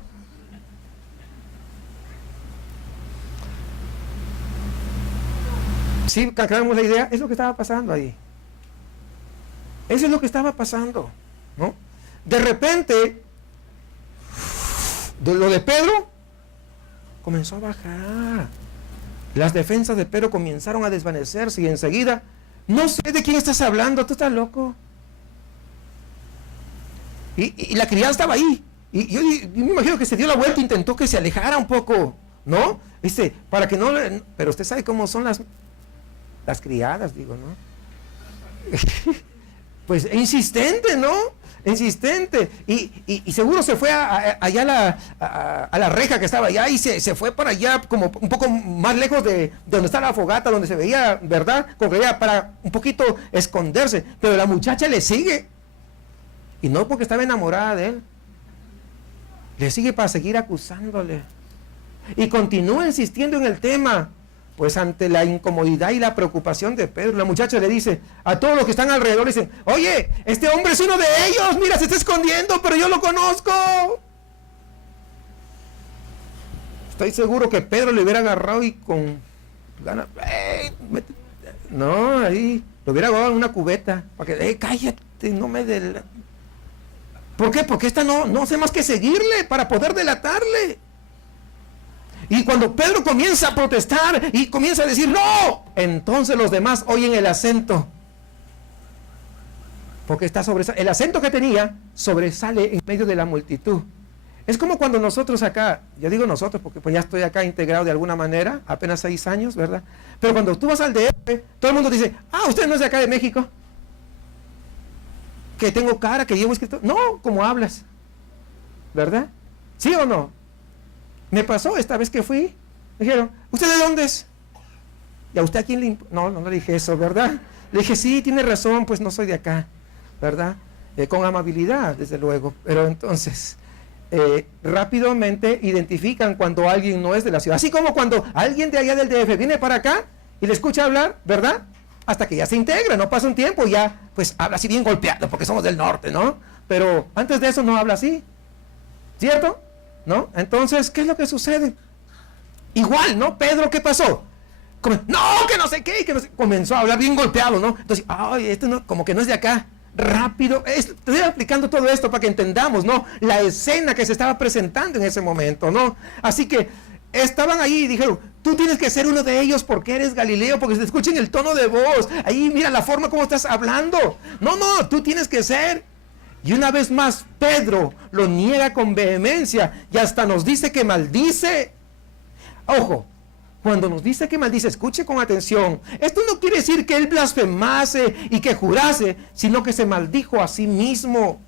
Sí, aclaramos la idea, es lo que estaba pasando ahí. Eso es lo que estaba pasando, ¿no? De repente, lo de Pedro comenzó a bajar. Las defensas de Pedro comenzaron a desvanecerse y enseguida, no sé de quién estás hablando, tú estás loco. Y la criada estaba ahí. Y yo me imagino que se dio la vuelta e intentó que se alejara un poco, ¿no? Para que no... Pero usted sabe cómo son las criadas, digo, ¿no? Pues insistente, ¿no? Insistente. Y seguro se fue allá a la reja que estaba allá y se fue para allá como un poco más lejos de donde está la fogata, donde se veía, ¿verdad? Como que para un poquito esconderse. Pero la muchacha le sigue. Y no porque estaba enamorada de él. Le sigue para seguir acusándole. Y continúa insistiendo en el tema. Pues ante la incomodidad y la preocupación de Pedro, la muchacha le dice a todos los que están alrededor, dicen: oye, este hombre es uno de ellos, mira, se está escondiendo, pero yo lo conozco. Estoy seguro que Pedro le hubiera agarrado y con ganas, no, ahí lo hubiera agarrado en una cubeta, para que, cállate, no me ¿Por qué? Porque esta no hace más que seguirle para poder delatarle. Y cuando Pedro comienza a protestar y comienza a decir ¡no!, entonces los demás oyen el acento. Porque el acento que tenía sobresale en medio de la multitud. Es como cuando nosotros acá, yo digo nosotros porque pues ya estoy acá integrado de alguna manera, apenas 6 años, ¿verdad? Pero cuando tú vas al DF, todo el mundo dice: usted no es de acá de México. Que tengo cara, que llevo escrito. No, como hablas, ¿verdad? ¿Sí o no? Me pasó esta vez que fui. Me dijeron: ¿usted de dónde es? ¿Y a usted a quién le No le dije eso, ¿verdad? Le dije: sí, tiene razón, pues no soy de acá, ¿verdad? Con amabilidad, desde luego. Pero entonces, rápidamente identifican cuando alguien no es de la ciudad. Así como cuando alguien de allá del DF viene para acá y le escucha hablar, ¿verdad? Hasta que ya se integra, no pasa un tiempo, ya pues habla así bien golpeado, porque somos del norte, ¿no? Pero antes de eso no habla así, ¿cierto? ¿No? Entonces, ¿qué es lo que sucede? Igual, ¿no? Pedro, ¿qué pasó? No, que no sé qué, comenzó a hablar bien golpeado, ¿no? Entonces, esto no, como que no es de acá. Rápido, estoy explicando todo esto para que entendamos, ¿no? La escena que se estaba presentando en ese momento, ¿no? Así que estaban ahí y dijeron: tú tienes que ser uno de ellos porque eres Galileo, porque se te escucha en el tono de voz. Ahí mira la forma como estás hablando. No, tú tienes que ser. Y una vez más Pedro lo niega con vehemencia y hasta nos dice que maldice. Ojo, cuando nos dice que maldice, escuche con atención. Esto no quiere decir que él blasfemase y que jurase, sino que se maldijo a sí mismo.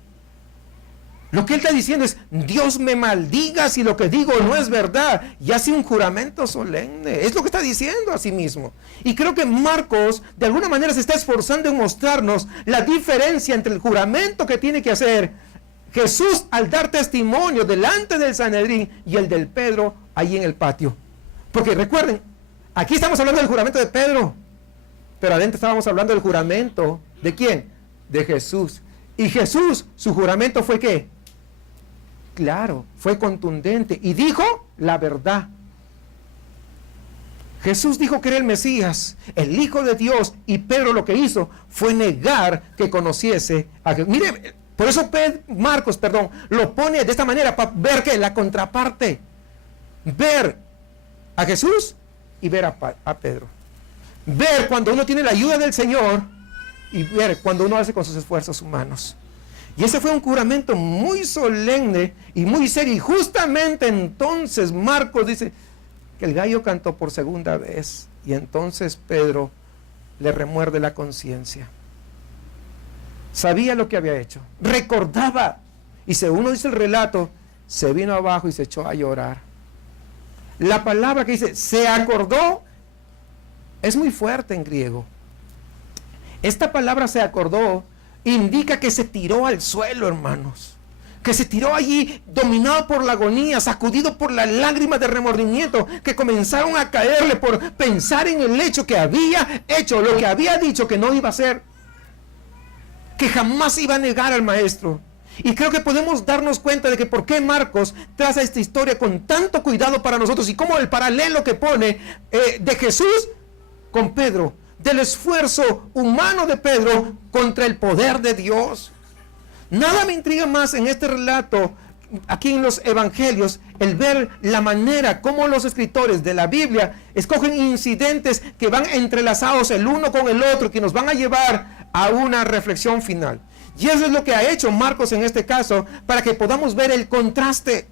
Lo que él está diciendo es: Dios me maldiga si lo que digo no es verdad. Y hace un juramento solemne. Es lo que está diciendo a sí mismo. Y creo que Marcos de alguna manera se está esforzando en mostrarnos la diferencia entre el juramento que tiene que hacer Jesús al dar testimonio delante del Sanedrín y el del Pedro ahí en el patio. Porque recuerden, aquí estamos hablando del juramento de Pedro, pero adentro estábamos hablando del juramento ¿de quién? De Jesús. Y Jesús, su juramento fue ¿qué? Claro, fue contundente y dijo la verdad. Jesús dijo que era el Mesías, el Hijo de Dios, y Pedro lo que hizo fue negar que conociese a Jesús. Mire, por eso Marcos lo pone de esta manera, para ver que la contraparte, ver a Jesús y ver a Pedro. Ver cuando uno tiene la ayuda del Señor y ver cuando uno hace con sus esfuerzos humanos. Y ese fue un juramento muy solemne y muy serio. Y justamente entonces Marcos dice que el gallo cantó por segunda vez. Y entonces Pedro le remuerde la conciencia. Sabía lo que había hecho. Recordaba. Y según uno dice el relato, se vino abajo y se echó a llorar. La palabra que dice, se acordó, es muy fuerte en griego. Esta palabra se acordó indica que se tiró al suelo, hermanos. Que se tiró allí dominado por la agonía, sacudido por las lágrimas de remordimiento que comenzaron a caerle por pensar en el hecho que había hecho, lo que había dicho que no iba a hacer, que jamás iba a negar al maestro. Y creo que podemos darnos cuenta de que por qué Marcos traza esta historia con tanto cuidado para nosotros y cómo el paralelo que pone de Jesús con Pedro, del esfuerzo humano de Pedro contra el poder de Dios. Nada me intriga más en este relato, aquí en los evangelios, el ver la manera como los escritores de la Biblia escogen incidentes que van entrelazados el uno con el otro, que nos van a llevar a una reflexión final. Y eso es lo que ha hecho Marcos en este caso, para que podamos ver el contraste.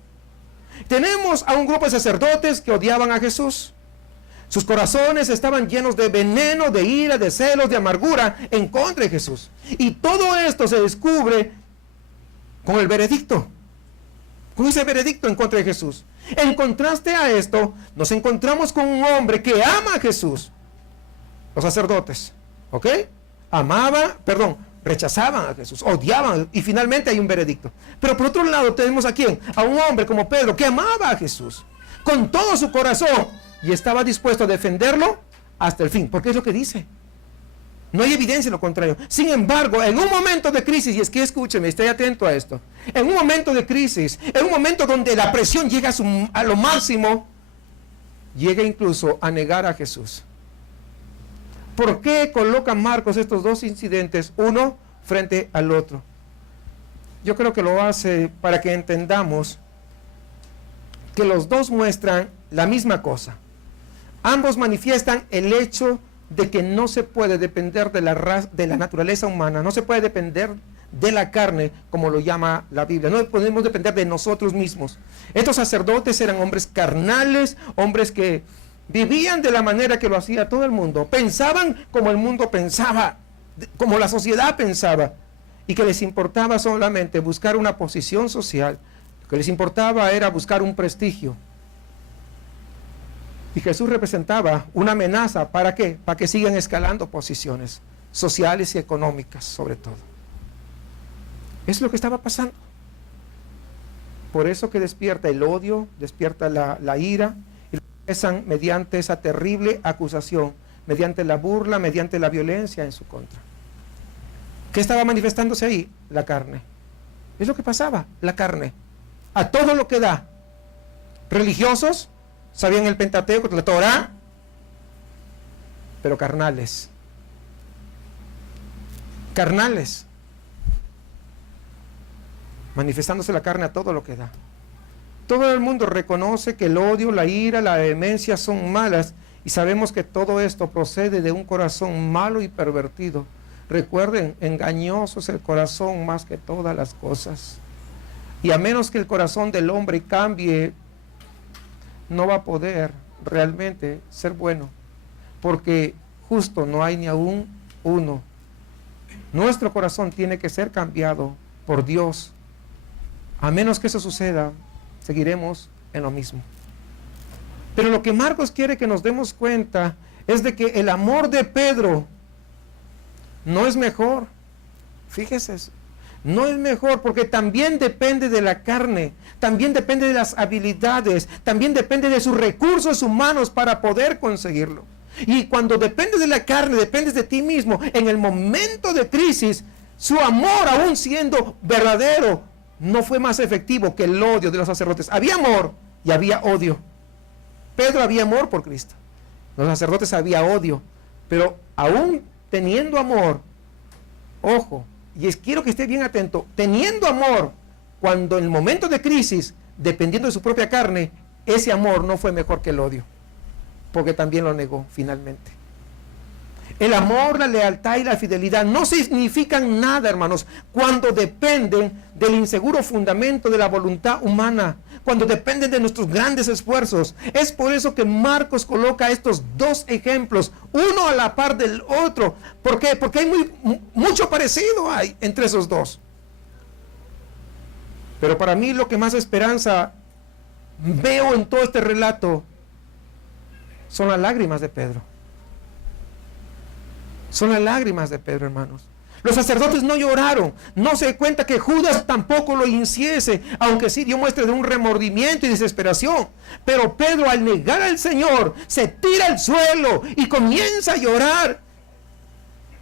Tenemos a un grupo de sacerdotes que odiaban a Jesús. Sus corazones estaban llenos de veneno, de ira, de celos, de amargura en contra de Jesús. Y todo esto se descubre con el veredicto. Con ese veredicto en contra de Jesús. En contraste a esto, nos encontramos con un hombre que ama a Jesús. Los sacerdotes, ¿ok? Rechazaban a Jesús, odiaban, y finalmente hay un veredicto. Pero por otro lado tenemos a quién, a un hombre como Pedro que amaba a Jesús con todo su corazón y estaba dispuesto a defenderlo hasta el fin, porque es lo que dice. No hay evidencia de lo contrario. Sin embargo, en un momento de crisis, y es que escúcheme, esté atento a esto, en un momento de crisis, en un momento donde la presión llega a lo máximo, llega incluso a negar a Jesús. ¿Por qué coloca Marcos estos dos incidentes, uno frente al otro? Yo creo que lo hace para que entendamos que los dos muestran la misma cosa. Ambos manifiestan el hecho de que no se puede depender de la naturaleza humana, no se puede depender de la carne, como lo llama la Biblia. No podemos depender de nosotros mismos. Estos sacerdotes eran hombres carnales, hombres que vivían de la manera que lo hacía todo el mundo, pensaban como el mundo pensaba, como la sociedad pensaba, y que les importaba solamente buscar una posición social, lo que les importaba era buscar un prestigio. Y Jesús representaba una amenaza, ¿para qué? Para que sigan escalando posiciones sociales y económicas, sobre todo. Es lo que estaba pasando. Por eso que despierta el odio, despierta la ira, mediante esa terrible acusación, mediante la burla, mediante la violencia en su contra. ¿Qué estaba manifestándose ahí? La carne. Es lo que pasaba, la carne. A todo lo que da. Religiosos, sabían el Pentateuco, la Torá, pero carnales. Carnales. Manifestándose la carne a todo lo que da. Todo el mundo reconoce que el odio, la ira, la vehemencia son malas y sabemos que todo esto procede de un corazón malo y pervertido. Recuerden, engañoso es el corazón más que todas las cosas. Y a menos que el corazón del hombre cambie, no va a poder realmente ser bueno, porque justo no hay ni aún uno. Nuestro corazón tiene que ser cambiado por Dios. A menos que eso suceda, seguiremos en lo mismo. Pero lo que Marcos quiere que nos demos cuenta es de que el amor de Pedro no es mejor. Fíjese eso. No es mejor porque también depende de la carne, también depende de las habilidades, también depende de sus recursos humanos para poder conseguirlo. Y cuando depende de la carne, dependes de ti mismo, en el momento de crisis, su amor, aún siendo verdadero, no fue más efectivo que el odio de los sacerdotes. Había amor y había odio. Pedro había amor por Cristo. Los sacerdotes había odio, pero aún teniendo amor, ojo, y quiero que esté bien atento, teniendo amor, cuando en el momento de crisis, dependiendo de su propia carne, ese amor no fue mejor que el odio, porque también lo negó finalmente. El amor, la lealtad y la fidelidad no significan nada, hermanos, cuando dependen del inseguro fundamento de la voluntad humana, cuando dependen de nuestros grandes esfuerzos. Es por eso que Marcos coloca estos dos ejemplos, uno a la par del otro. ¿Por qué? Porque hay mucho parecido hay entre esos dos. Pero para mí lo que más esperanza veo en todo este relato son las lágrimas de Pedro. Son las lágrimas de Pedro, hermanos. Los sacerdotes no lloraron, no se cuenta que Judas tampoco lo hiciese, aunque sí dio muestra de un remordimiento y desesperación. Pero Pedro, al negar al Señor, se tira al suelo y comienza a llorar.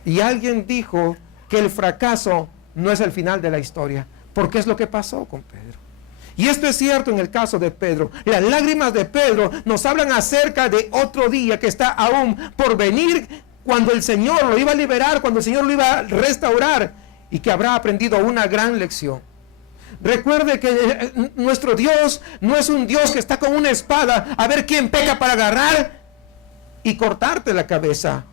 Y alguien dijo que el fracaso no es el final de la historia, porque es lo que pasó con Pedro. Y esto es cierto en el caso de Pedro. Las lágrimas de Pedro nos hablan acerca de otro día que está aún por venir, cuando el Señor lo iba a liberar, cuando el Señor lo iba a restaurar, y que habrá aprendido una gran lección. Recuerde que nuestro Dios no es un Dios que está con una espada a ver quién peca para agarrar y cortarte la cabeza.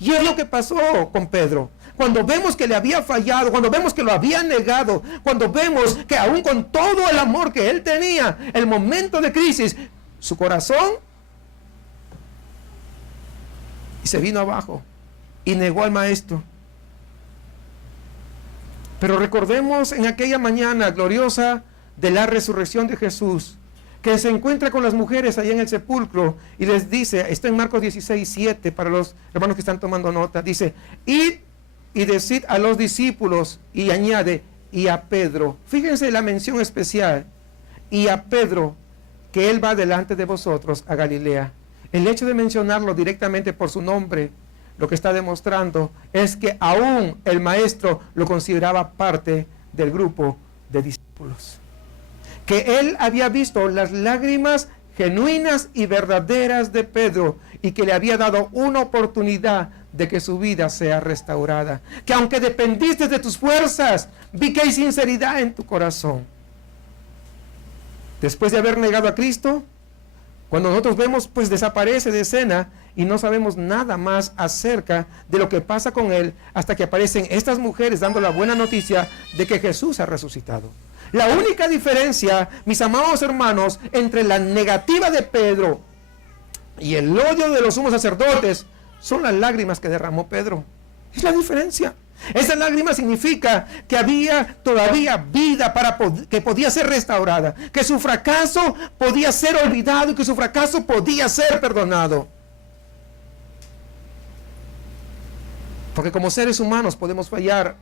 Y es lo que pasó con Pedro. Cuando vemos que le había fallado, cuando vemos que lo había negado, cuando vemos que aún con todo el amor que él tenía, el momento de crisis, su corazón y se vino abajo y negó al maestro. Pero recordemos en aquella mañana gloriosa de la resurrección de Jesús, que se encuentra con las mujeres allá en el sepulcro y les dice, está en Marcos 16:7 para los hermanos que están tomando nota, dice, id y decid a los discípulos, y añade, y a Pedro. Fíjense la mención especial, y a Pedro, que él va delante de vosotros a Galilea. El hecho de mencionarlo directamente por su nombre, lo que está demostrando es que aún el maestro lo consideraba parte del grupo de discípulos. Que él había visto las lágrimas genuinas y verdaderas de Pedro y que le había dado una oportunidad de que su vida sea restaurada. Que aunque dependiste de tus fuerzas, vi que hay sinceridad en tu corazón. Después de haber negado a Cristo, cuando nosotros vemos, pues desaparece de escena y no sabemos nada más acerca de lo que pasa con él hasta que aparecen estas mujeres dando la buena noticia de que Jesús ha resucitado. La única diferencia, mis amados hermanos, entre la negativa de Pedro y el odio de los sumos sacerdotes son las lágrimas que derramó Pedro. Es la diferencia. Esa lágrima significa que había todavía vida que podía ser restaurada, que su fracaso podía ser olvidado y que su fracaso podía ser perdonado. Porque como seres humanos podemos fallar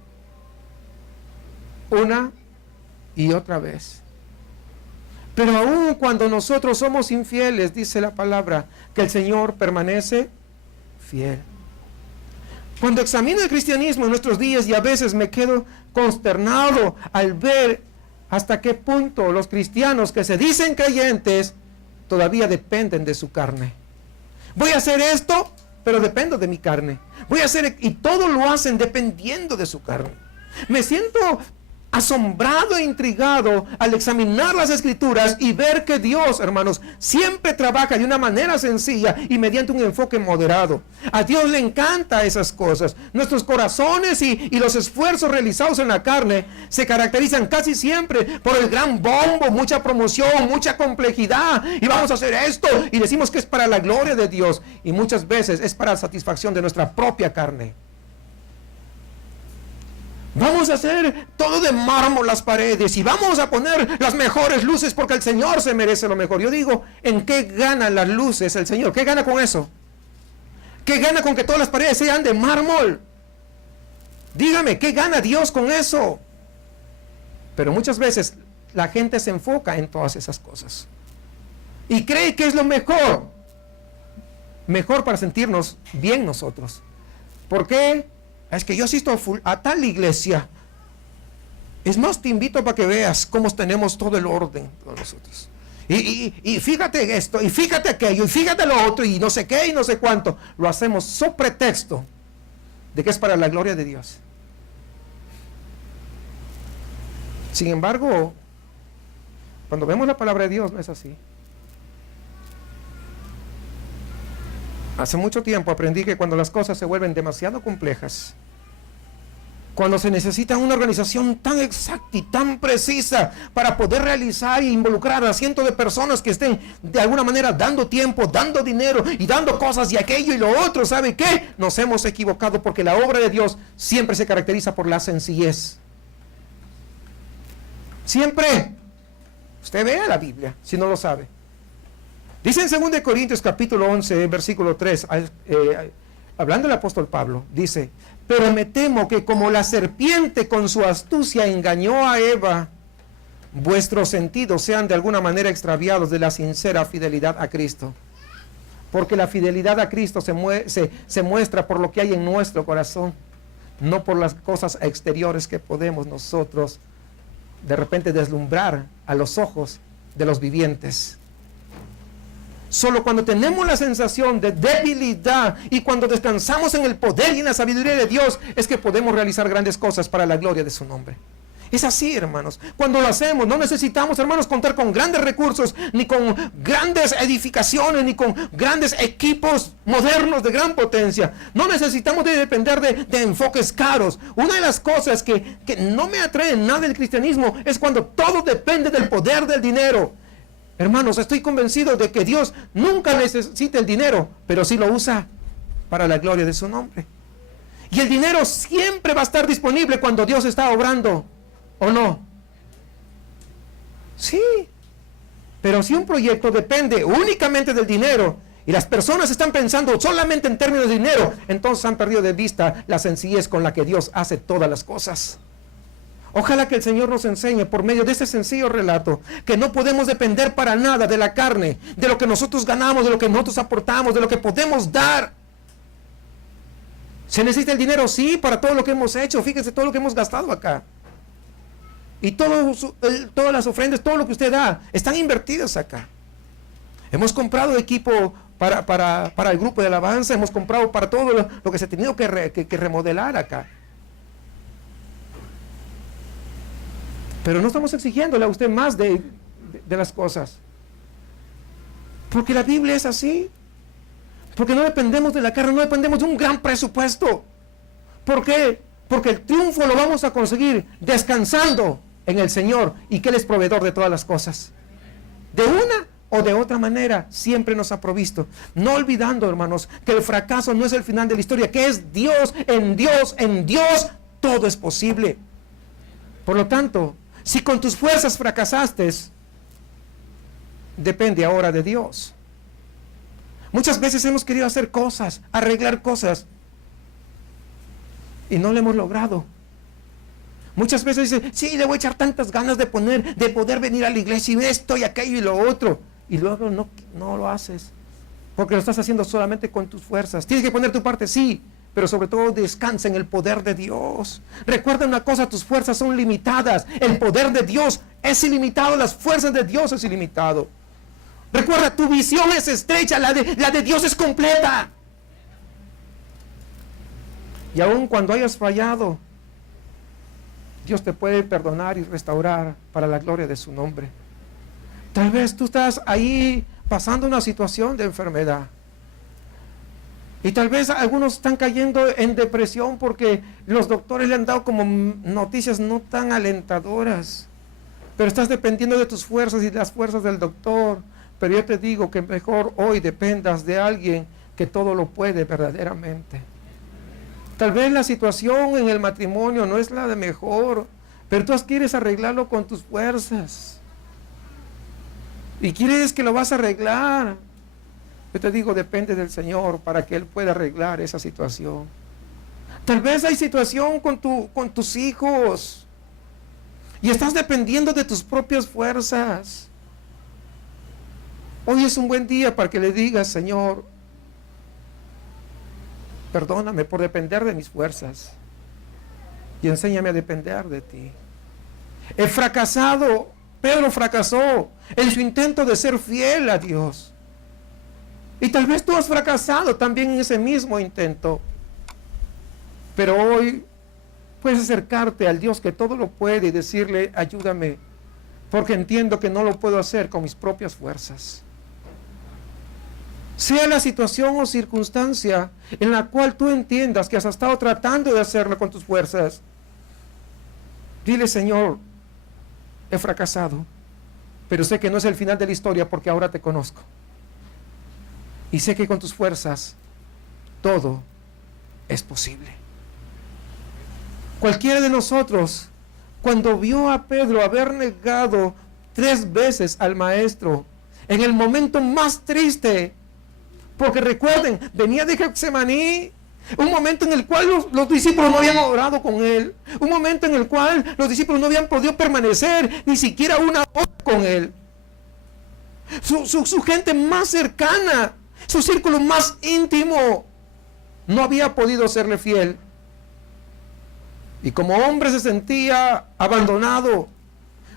una y otra vez. Pero aún cuando nosotros somos infieles, dice la palabra, que el Señor permanece fiel. Cuando examino el cristianismo en nuestros días, y a veces me quedo consternado al ver hasta qué punto los cristianos que se dicen creyentes todavía dependen de su carne. Voy a hacer esto, pero dependo de mi carne. Voy a hacer, y todo lo hacen dependiendo de su carne. Me siento asombrado e intrigado al examinar las Escrituras y ver que Dios, hermanos, siempre trabaja de una manera sencilla y mediante un enfoque moderado. A Dios le encantan esas cosas. Nuestros corazones y los esfuerzos realizados en la carne se caracterizan casi siempre por el gran bombo, mucha promoción, mucha complejidad, y vamos a hacer esto y decimos que es para la gloria de Dios, y muchas veces es para la satisfacción de nuestra propia carne. Vamos a hacer todo de mármol las paredes y vamos a poner las mejores luces porque el Señor se merece lo mejor. Yo digo, ¿en qué ganan las luces el Señor? ¿Qué gana con eso? ¿Qué gana con que todas las paredes sean de mármol? Dígame, ¿qué gana Dios con eso? Pero muchas veces la gente se enfoca en todas esas cosas y cree que es lo mejor. Mejor para sentirnos bien nosotros. ¿Por qué? Es que yo asisto a tal iglesia. Es más, te invito para que veas cómo tenemos todo el orden con nosotros. Y fíjate esto, y fíjate aquello, y fíjate lo otro, y no sé qué, y no sé cuánto. Lo hacemos so pretexto de que es para la gloria de Dios. Sin embargo, cuando vemos la palabra de Dios, no es así. Hace mucho tiempo aprendí que cuando las cosas se vuelven demasiado complejas, cuando se necesita una organización tan exacta y tan precisa para poder realizar e involucrar a cientos de personas que estén de alguna manera dando tiempo, dando dinero y dando cosas y aquello y lo otro, ¿sabe qué? Nos hemos equivocado, porque la obra de Dios siempre se caracteriza por la sencillez. Siempre. Usted vea la Biblia, si no lo sabe. Dice en 2 Corintios capítulo 11, versículo 3, hablando el apóstol Pablo, dice: pero me temo que como la serpiente con su astucia engañó a Eva, vuestros sentidos sean de alguna manera extraviados de la sincera fidelidad a Cristo. Porque la fidelidad a Cristo se muestra por lo que hay en nuestro corazón, no por las cosas exteriores que podemos nosotros de repente deslumbrar a los ojos de los vivientes. Solo cuando tenemos la sensación de debilidad y cuando descansamos en el poder y en la sabiduría de Dios es que podemos realizar grandes cosas para la gloria de su nombre. Es así, hermanos. Cuando lo hacemos, no necesitamos, hermanos, contar con grandes recursos, ni con grandes edificaciones, ni con grandes equipos modernos de gran potencia. No necesitamos de depender de enfoques caros. Una de las cosas que no me atrae nada del cristianismo es cuando todo depende del poder del dinero. Hermanos, estoy convencido de que Dios nunca necesita el dinero, pero sí lo usa para la gloria de su nombre. Y el dinero siempre va a estar disponible cuando Dios está obrando, ¿o no? Sí. Pero si un proyecto depende únicamente del dinero y las personas están pensando solamente en términos de dinero, entonces han perdido de vista la sencillez con la que Dios hace todas las cosas. Ojalá que el Señor nos enseñe por medio de este sencillo relato que no podemos depender para nada de la carne, de lo que nosotros ganamos, de lo que nosotros aportamos, de lo que podemos dar. ¿Se necesita el dinero? Sí, para todo lo que hemos hecho. Fíjese todo lo que hemos gastado acá. Y todas las ofrendas, todo lo que usted da, están invertidos acá. Hemos comprado equipo para el grupo de alabanza, hemos comprado para todo lo que se ha tenido que remodelar acá. Pero no estamos exigiéndole a usted más de las cosas. Porque la Biblia es así. Porque no dependemos de la carne, no dependemos de un gran presupuesto. ¿Por qué? Porque el triunfo lo vamos a conseguir descansando en el Señor y que Él es proveedor de todas las cosas. De una o de otra manera siempre nos ha provisto. No olvidando, hermanos, que el fracaso no es el final de la historia, que es Dios, en Dios todo es posible. Por lo tanto, si con tus fuerzas fracasaste, depende ahora de Dios. Muchas veces hemos querido hacer cosas, arreglar cosas, y no lo hemos logrado. Muchas veces dice: sí, le voy a echar tantas ganas de poder venir a la iglesia y esto y aquello y lo otro, y luego no lo haces, porque lo estás haciendo solamente con tus fuerzas. Tienes que poner tu parte, sí, pero sobre todo descansa en el poder de Dios. Recuerda una cosa: tus fuerzas son limitadas, el poder de Dios es ilimitado, las fuerzas de Dios es ilimitado. Recuerda, tu visión es estrecha, la de Dios es completa. Y aun cuando hayas fallado, Dios te puede perdonar y restaurar para la gloria de su nombre. Tal vez tú estás ahí pasando una situación de enfermedad. Y tal vez algunos están cayendo en depresión porque los doctores le han dado como noticias no tan alentadoras. Pero estás dependiendo de tus fuerzas y de las fuerzas del doctor. Pero yo te digo que mejor hoy dependas de alguien que todo lo puede verdaderamente. Tal vez la situación en el matrimonio no es la de mejor, pero tú quieres arreglarlo con tus fuerzas. Y quieres que lo vas a arreglar. Yo te digo, depende del Señor para que Él pueda arreglar esa situación. Tal vez hay situación con tus hijos y estás dependiendo de tus propias fuerzas. Hoy es un buen día para que le digas: Señor, perdóname por depender de mis fuerzas y enséñame a depender de ti. He fracasado Pedro fracasó en su intento de ser fiel a Dios. Y tal vez tú has fracasado también en ese mismo intento. Pero hoy puedes acercarte al Dios que todo lo puede y decirle, ayúdame, porque entiendo que no lo puedo hacer con mis propias fuerzas. Sea la situación o circunstancia en la cual tú entiendas que has estado tratando de hacerlo con tus fuerzas, dile, Señor, he fracasado, pero sé que no es el final de la historia porque ahora te conozco. Y sé que con tus fuerzas todo es posible. Cualquiera de nosotros, cuando vio a Pedro haber negado 3 veces al Maestro, en el momento más triste, porque recuerden, venía de Getsemaní, un momento en el cual los discípulos no habían orado con él, un momento en el cual los discípulos no habían podido permanecer ni siquiera una hora con él. Su gente más cercana, su círculo más íntimo, no había podido serle fiel. Y como hombre se sentía abandonado,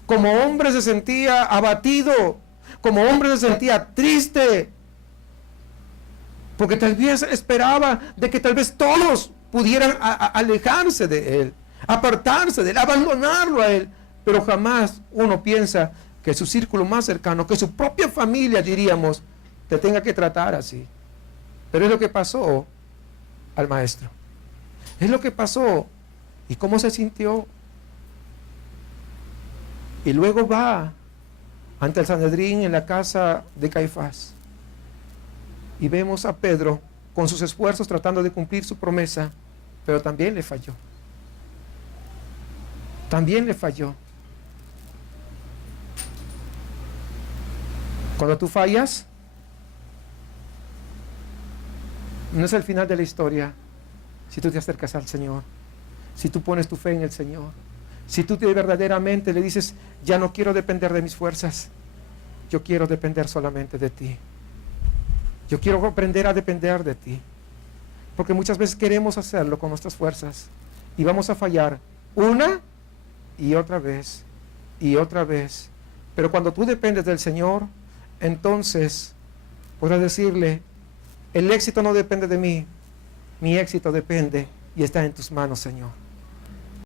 como hombre se sentía abatido, como hombre se sentía triste, porque tal vez esperaba de que tal vez todos pudieran alejarse de él, apartarse de él, abandonarlo a él, pero jamás uno piensa que su círculo más cercano, que su propia familia, diríamos, te tenga que tratar así. Pero es lo que pasó al Maestro, es lo que pasó. ¿Y cómo se sintió? Y luego va ante el Sanedrín en la casa de Caifás. Y vemos a Pedro con sus esfuerzos tratando de cumplir su promesa, pero también le falló. También le falló. Cuando tú fallas, no es el final de la historia si tú te acercas al Señor. Si tú pones tu fe en el Señor, si tú verdaderamente le dices, ya no quiero depender de mis fuerzas, yo quiero depender solamente de ti. Yo quiero aprender a depender de ti. Porque muchas veces queremos hacerlo con nuestras fuerzas y vamos a fallar una y otra vez y otra vez. Pero cuando tú dependes del Señor, entonces podrás decirle, el éxito no depende de mí, mi éxito depende y está en tus manos, Señor.